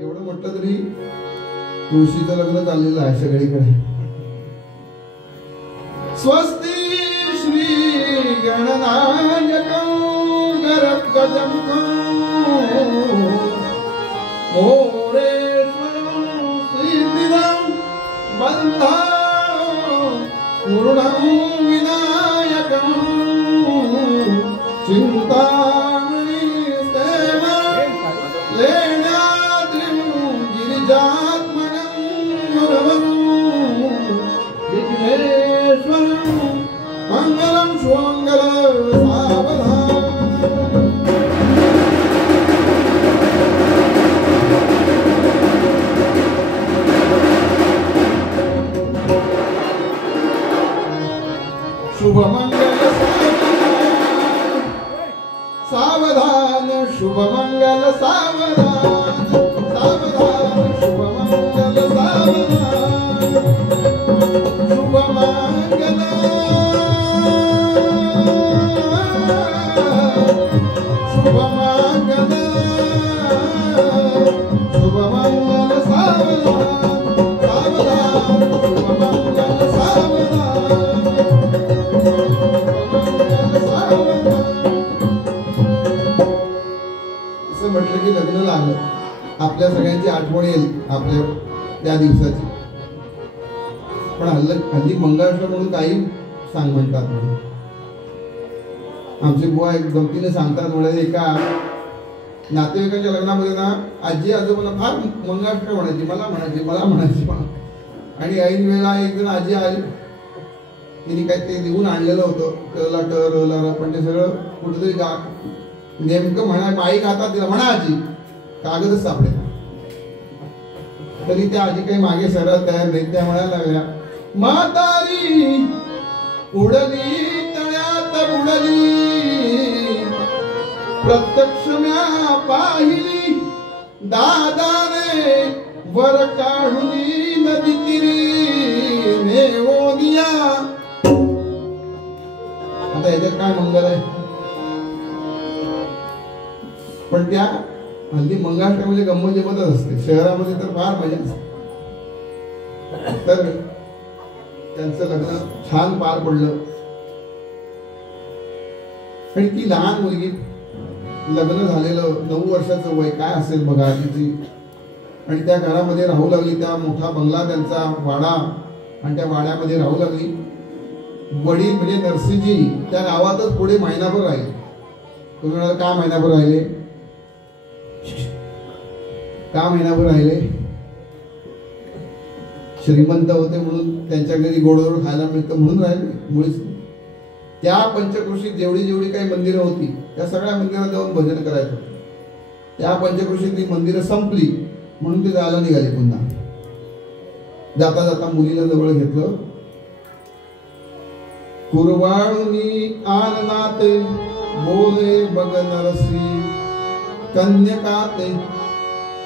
एवढं म्हटलं तरी तुळशीचं लग्न चाललेलं आहे सगळीकडे. स्वस्ती श्री गणनायकं गरद्गजं मोरेश्वरं सिद्धिदं बन्धं पूर्णं विनायकं चिन्तामणिसेवं लेण्याद्रिं गिरिजात्मनं गुरवं विघ्नेश्वरं मंगलं शुभमंगलं सावधान. शुभमंगल सावधान, शुभमंगल सावधान, सावधान शुभमंगल सावधान, शुभमंगल शुभमंगल शुभमंगल सावधान, सावधान शुभमंगल सावधान. असं म्हटलं की लग्न लागलं, आपल्या सगळ्यांची आठवण येईल आपल्या त्या दिवसाची. पण हल्ली मंगळाष्टक म्हणून काही सांग म्हणतात. आमचे बुवा एक गमतीने सांगतात, म्हणाले एका नातेवाईकाच्या लग्नामध्ये ना आजी आजोबांना फार मंगळाष्टक म्हणायची, मला म्हणायची. आणि ऐन वेळेला एक जण आजी आली, तिने काय ते लिहून आणलेलं होतं टला पण ते सगळं कुठेतरी नेमकं म्हणा बाईक हातात तिला म्हणा आजी, कागदच सापडे. तरी त्या आजी काही मागे सरळ तयार नाही. त्या म्हणायला लागल्या, म्हातारी उडली तळ्यात बुडली, प्रत्यक्ष म्या पाहिली दादाने वर काढुनी नदी तिरी नेवोनिया. आता याच्यात काय मंगल आहे? पण त्या हल्ली मंगळाष्टमीमध्ये गंमत जमतच असते. शहरामध्ये तर फार मजा असते. तर त्यांचं लग्न छान पार पडलं आणि ती लहान मुलगी, लग्न झालेलं 9 वर्षाचं वय काय असेल बघा तिची, आणि त्या घरामध्ये राहू लागली. त्या मोठा बंगला त्यांचा वाडा, आणि त्या वाड्यामध्ये राहू लागली. वडील म्हणजे नरसिंहजी त्या गावातच पुढे महिनाभर राहिले. तुम्ही म्हणाल का महिनाभर राहिले? का महिनाभर राहिले? श्रीमंत होते म्हणून, त्यांच्या घरी गोडधोड खायला मिळतं म्हणून राहिले. मुळीच त्या पंचक्रोशीत जेवढी जेवढी काही मंदिरं होती त्या सगळ्या मंदिरात जाऊन भजन करायचं. त्या पंचक्रोशीत ती मंदिरं संपली म्हणून ते जायला निघाले. पुन्हा जाता जाता मुलीला जवळ घेतलं. कुरवाळुनी आननाते बोले बग नरसी कन्यकाते.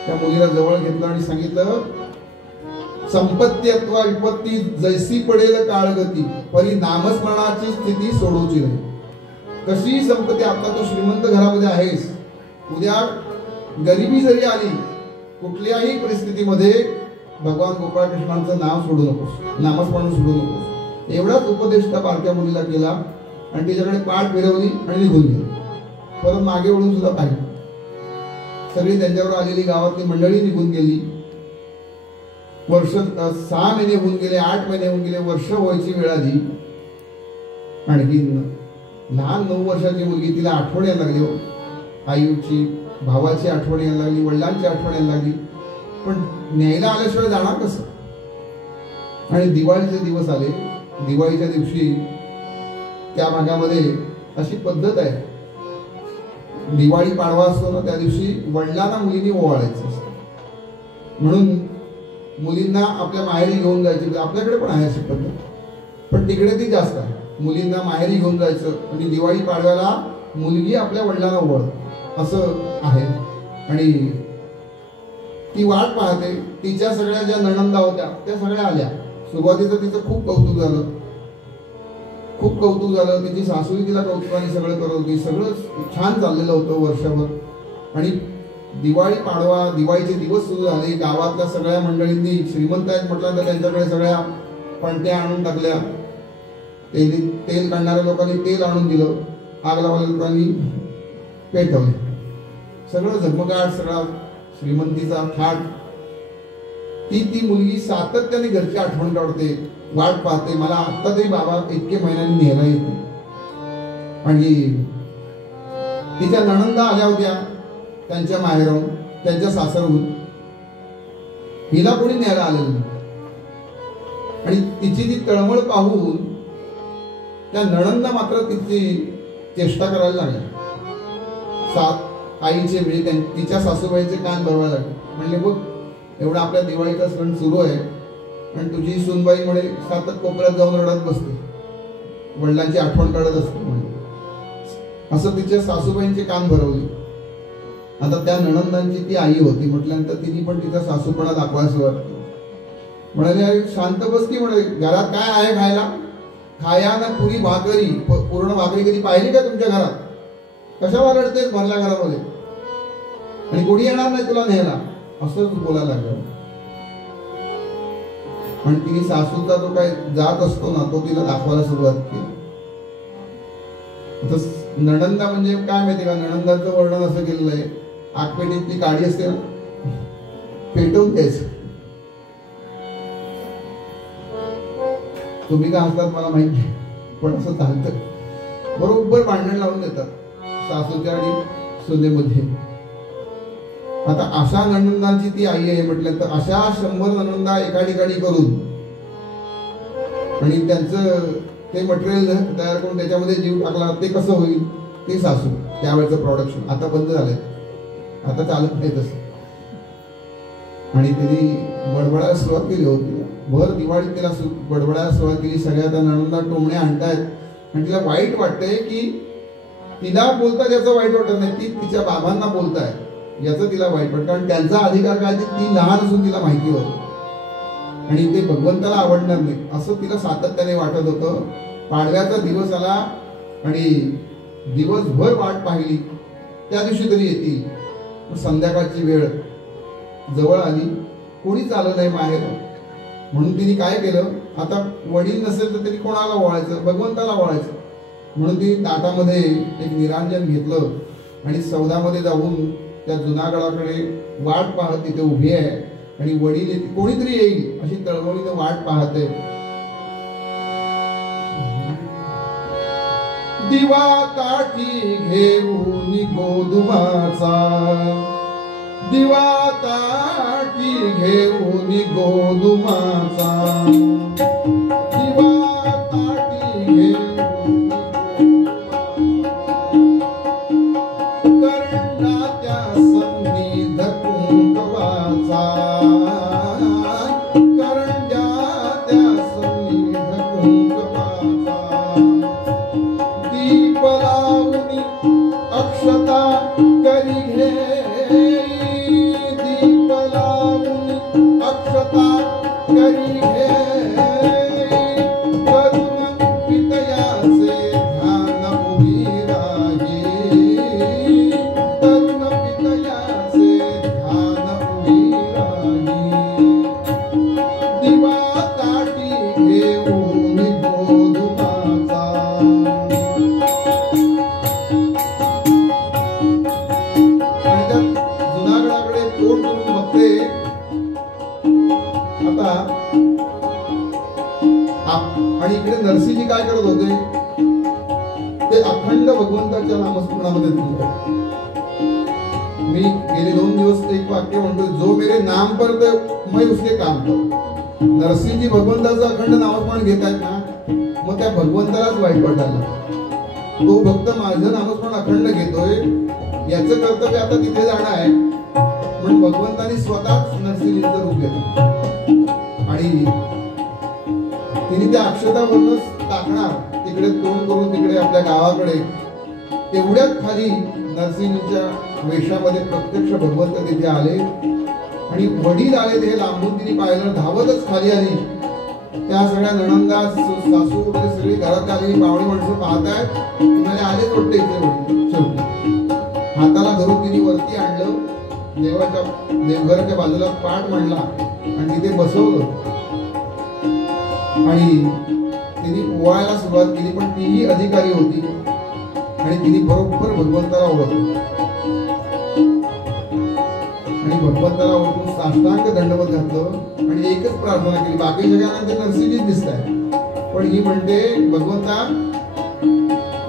त्या मुलीला जवळ घेतलं आणि सांगितलं, संपत्ती अथवा विपत्ती जैसी पडेल काळगती परी नामस्मरणाची स्थिती सोडूची नाही. कशी संपत्ती, आता तो श्रीमंत घरामध्ये आहेस, उद्या गरिबी जरी आली कुठल्याही परिस्थितीमध्ये भगवान गोपाळकृष्णांचं नाव सोडू नकोस, नामस्मरण सोडू नकोस. एवढाच उपदेश त्या बारक्या मुलीला केला आणि तिच्याकडे पाठ फिरवली आणि निघून गेली. परत मागे वळून सुद्धा पाहिजे. सगळी त्यांच्यावर आलेली गावातली मंडळी निघून गेली. वर्ष 6 महिने होऊन गेले, 8 महिने होऊन गेले, वर्ष व्हायची वेळ आली. आणखी लहान 9 वर्षाची मुलगी, तिला आठवण यायला लागली. आईची, भावाची आठवण यायला लागली, वडिलांची आठवण यायला लागली. पण न्यायला आल्याशिवाय जाणार कसं? आणि दिवाळीचे दिवस आले. दिवाळीच्या दिवशी त्या भागामध्ये अशी पद्धत आहे, दिवाळी पाडवा असतो ना, त्या दिवशी वडिलांना मुलींनी ओवाळायचं असतं. म्हणून मुलींना आपल्या माहेरी घेऊन जायची. आपल्याकडे पण आहे अशी पद्धत, पण तिकडे ती जास्त आहे. मुलींना माहेरी घेऊन जायचं आणि दिवाळी पाडव्याला मुलगी आपल्या वडिलांना ओवाळते असं आहे. आणि ती वाट पाहते. तिच्या सगळ्या ज्या नणंदा होत्या त्या सगळ्या आल्या. सुरुवातीचं तिचं खूप कौतुक झालं, खूप कौतुक झालं. तिची सासूही तिला कौतुकाने सगळं करत होती. सगळं छान चाललेलं होतं वर्षभर. आणि दिवाळी पाडवा, दिवाळीचे दिवस सुरू झाले. गावातल्या सगळ्या मंडळींनी, श्रीमंत आहेत म्हटल्यानंतर त्यांच्याकडे सगळ्या पणत्या आणून टाकल्या. तेल काढणाऱ्या लोकांनी तेल आणून दिलं, आग लावणाऱ्या लोकांनी पेटवले. सगळं झगमगाट, सगळा श्रीमंतीचा थाट. ती मुलगी सातत्याने घरची आठवण काढते, वाट पाहते. मला आत्ता तरी बाबा इतके महिन्यांनी न्यायला येते. आणि तिच्या नणंदा आल्या होत्या त्यांच्या माहेरून, त्यांच्या सासरहून. हिला कोणी न्यायला आलेलं नाही. आणि तिची ती तळमळ पाहून त्या नणंदा मात्र तिची चेष्टा करायला लागल्या. आईचे म्हणजे तिच्या सासूबाईचे कान भरवायला लागले. म्हणले, बघ एवढा आपल्या दिवाळीचा सण सुरू आहे आणि तुझी सुनबाई म्हणे सातत कोपऱ्यात जाऊन रडत बसते, वडिलांची आठवण काढत असते म्हणे. असं तिच्या सासूबाईंचे कान भरवले. आता त्या नणंदांची ती आई होती म्हटल्यानंतर तिने पण तिचा सासूपणा दाखवायला सुरुवात केली. म्हणाले, शांत बस की म्हणे, घरात काय आहे खायला? खाया ना पुरी भाकरी, पूर्ण भाकरी कधी पाहिली का तुमच्या घरात? कशाला रडतेस भरल्या घरामध्ये? आणि कोणी येणार नाही तुला न्यायला, असंच बोलायला लागलं. आणि तिने सासूचा जो काही जात असतो ना तो तिला दाखवायला सुरुवात केली. नणंदा म्हणजे काय माहिती का, नणंदाचं वर्णन असं केलेलं आहे, आगपेटीतली काडी असते ना, पेटवून द्यायचं. तुम्ही का हसतात मला माहित नाही, पण असं चालतं. बरोबर भांडण लावून देतात सासूच्या आणि सुनेमध्ये. आता अशा नणंदांची ती आई आहे म्हटलं तर अशा 100 नणंदा एका ठिकाणी करून आणि त्यांचं ते मटेरियल तयार करून त्याच्यामध्ये जीव टाकला, ते कसं होईल? ते सासू त्यावेळेचं प्रोडक्शन आता बंद झालंय, आता चालत नाही तसं. आणि तिने बडबडायला सुरुवात केली होती. भर दिवाळीत तिला बडबडायला सुरुवात केली. सगळ्या त्या नणंदा टोमण्या आणतायत आणि तिला वाईट वाटतंय की तिला बोलता त्याचं वाईट वाटत नाही, ती तिच्या बाबांना बोलताय याचं तिला वाईट वाटतं, कारण त्यांचा अधिकार काय ते ती लहान असून तिला माहिती होतं आणि ते भगवंताला आवडणार नाही असं तिला सातत्याने वाटत होतं. पाडव्याचा दिवस आला आणि दिवसभर वाट पाहिली, त्या दिवशी तरी येतील. संध्याकाळची वेळ जवळ आली, कोणीच आलं नाही बाहेर. म्हणून तिने काय केलं, आता वडील नसेल तर तरी कोणाला ओवाळायचं, भगवंताला ओवाळायचं. म्हणून तिने ताटामध्ये एक निरांजन घेतलं आणि सौदामध्ये जाऊन त्या जुनागडाकडे वाट पाहत तिथे उभी आहे आणि वडील कोणीतरी येईल अशी तळमळीने वाट पाहते. दिवा ताटी घेऊन गोधुमाचा, दिवा ताटी घेऊन गोधुमाचा, दिवा ताटी घेऊन करंडा त्या संगीत कुंकवाचा, करंडा त्या संगीत कुंकवाचा, दीप लावून अक्षता करी घे, दीप लावून अक्षता करी घे, करून पितयाचे ध्यान उभी राही, करून पितयाचे ध्यान उभी राही, दिवा ताटी घेऊन गोधुमाचा. जुनागडाकडे तोंड करून बघते. आता आणि इकडे नरसिंहजी काय करत होते, ते अखंड भगवंताच्या नामस्मरणामध्ये गुंतले. मी गेले 2 दिवस एक वाक्य म्हणतो, जो मेरे नाम पर मैं उसके काम करो. नरसिंहजी भगवंताचं अखंड नामस्मरण घेत आहेत ना, मग त्या भगवंतालाच वाईट वाटायला. तो भक्त माझं नामस्मरण अखंड घेतोय, याचं कर्तव्य आता तिथे जाणं आहे. म्हणून भगवंतानी स्वतःच नरसिंहजीचं रूप घेतलं आणि तिने त्या अक्षतावरूनच टाकणार तिकडे तोंड करून तिकडे आपल्या गावाकडे. तेवढ्यात खाली नरसिंहजीच्या वेशामध्ये प्रत्यक्ष भगवंत तिथे आले आणि वडील आले ते लांबून तिने पाहिलं, धावतच खाली आली. त्या सगळ्या नणंदा सासू वगैरे सगळी घरात आलेली पाहुणी माणसं पाहतायत, तुम्हाला आलेच वाटते इथे वडील. शेवटी हाताला धरून तिने वरती आणलं, देवघराच्या बाजूला पाठ मांडला आणि तिथे बसवलं आणि तिने ओवाळायला सुरुवात केली. पण तीही अधिकारी होती आणि तिने बरोबर भगवंताला ओळखलं आणि भगवंताला ओळखून साष्टांग दंडवत घातलं आणि एकच प्रार्थना केली. बाकी सगळ्यांना ते नरसिंहजीच दिसत आहे, पण ही म्हणते, भगवंता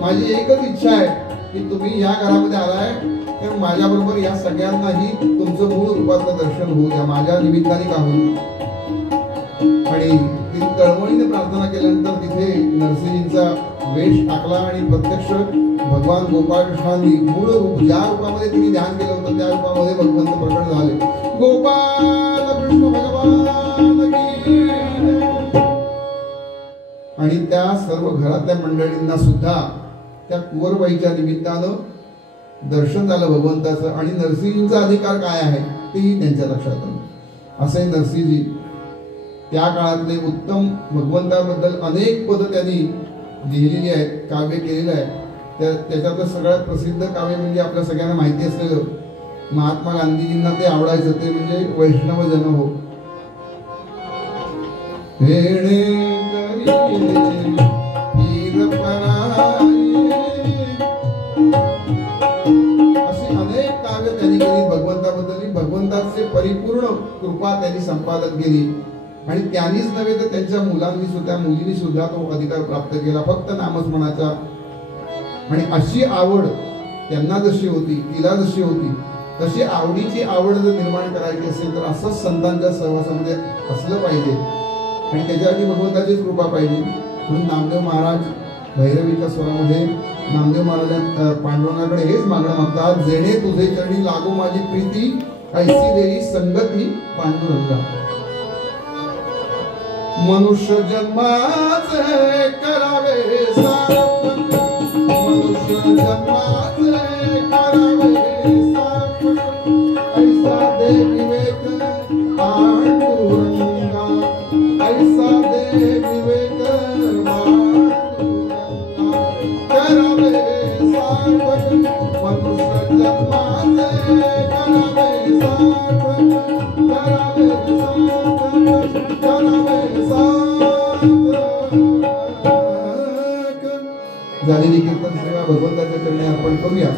माझी एकच इच्छा आहे की तुम्ही या घरामध्ये आलाय तर माझ्या बरोबर या सगळ्यांनाही तुमचं मूळ रूपातलं दर्शन होऊ द्या, माझ्या निमित्ताने का होईल. आणि तिने तळमळीने प्रार्थना केल्यानंतर तिथे नरसिंहजींचा वेश टाकला आणि प्रत्यक्ष भगवान गोपाळकृष्णांनी मूळ रूप ज्या रूपामध्ये तिने ध्यान केलं होतं त्या रूपामध्ये भगवंत प्रकट झाले. गोपाल कृष्ण भगवान की. आणि त्या सर्व घरातल्या मंडळींना सुद्धा त्या कुंवरबाईच्या निमित्तानं दर्शन झालं भगवंताचं आणि नरसिंहजींचा अधिकार काय आहे तेही त्यांच्या लक्षात आलं. असे नरसिंहजी त्या काळातले उत्तम भगवंताबद्दल अनेक पद त्यांनी लिहिलेली आहेत, काव्य केलेलं आहे. त्याच्यातलं सगळ्यात प्रसिद्ध काव्य म्हणजे आपल्या सगळ्यांना माहिती असलेलं, महात्मा गांधीजींना ते आवडायचं, ते म्हणजे वैष्णव जन हो. अशी अनेक काव्य त्यांनी केली भगवंताबद्दल. भगवंताचे परिपूर्ण कृपा त्यांनी संपादन केली आणि त्यांनीच नव्हे तर त्यांच्या मुलांनी सुद्धा मुलींनी सुद्धा तो अधिकार प्राप्त केला फक्त नामस्मरणाचा. आणि अशी आवड त्यांना जशी होती, तिला जशी होती, तशी आवडीची आवड जर निर्माण करायची असेल तर असंच संतांच्या सहवासामध्ये असलं पाहिजे आणि त्याच्यासाठी भगवंताचीच कृपा पाहिजे. म्हणून नामदेव महाराज भैरवीच्या स्वरामध्ये नामदेव महाराज पांडुरंगाकडे हेच मागणं मागतात, जेणे तुझे चरणी लागो माझी प्रीती, ऐसी देई संगती पांडुरंगा. मनुष्य जन्माचे करावे सार्थक, मनुष्य जन्माचे करावे सापड ऐसा दे विवेक पांडुरंगा ऐसा दे विवेक पांडुरंगा करावे सापड मनुष्य जन्माचे करावे सापड करावे झालेली कीर्तन सेवा भगवंताच्या चरणी अर्पण करूया.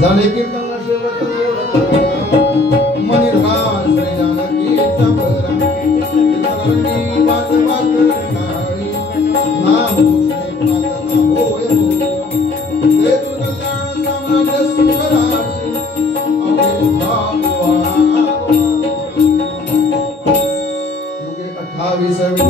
झाले कीर्तन शेवट मनिर्घा श्री जानकीचा बरा कीर्तनरंगी वाजवा करणारी नाम सुषे पालना होय ते तू कल्याण साम्राज्य सुखराशी अवे भागवा युगे 28 विजय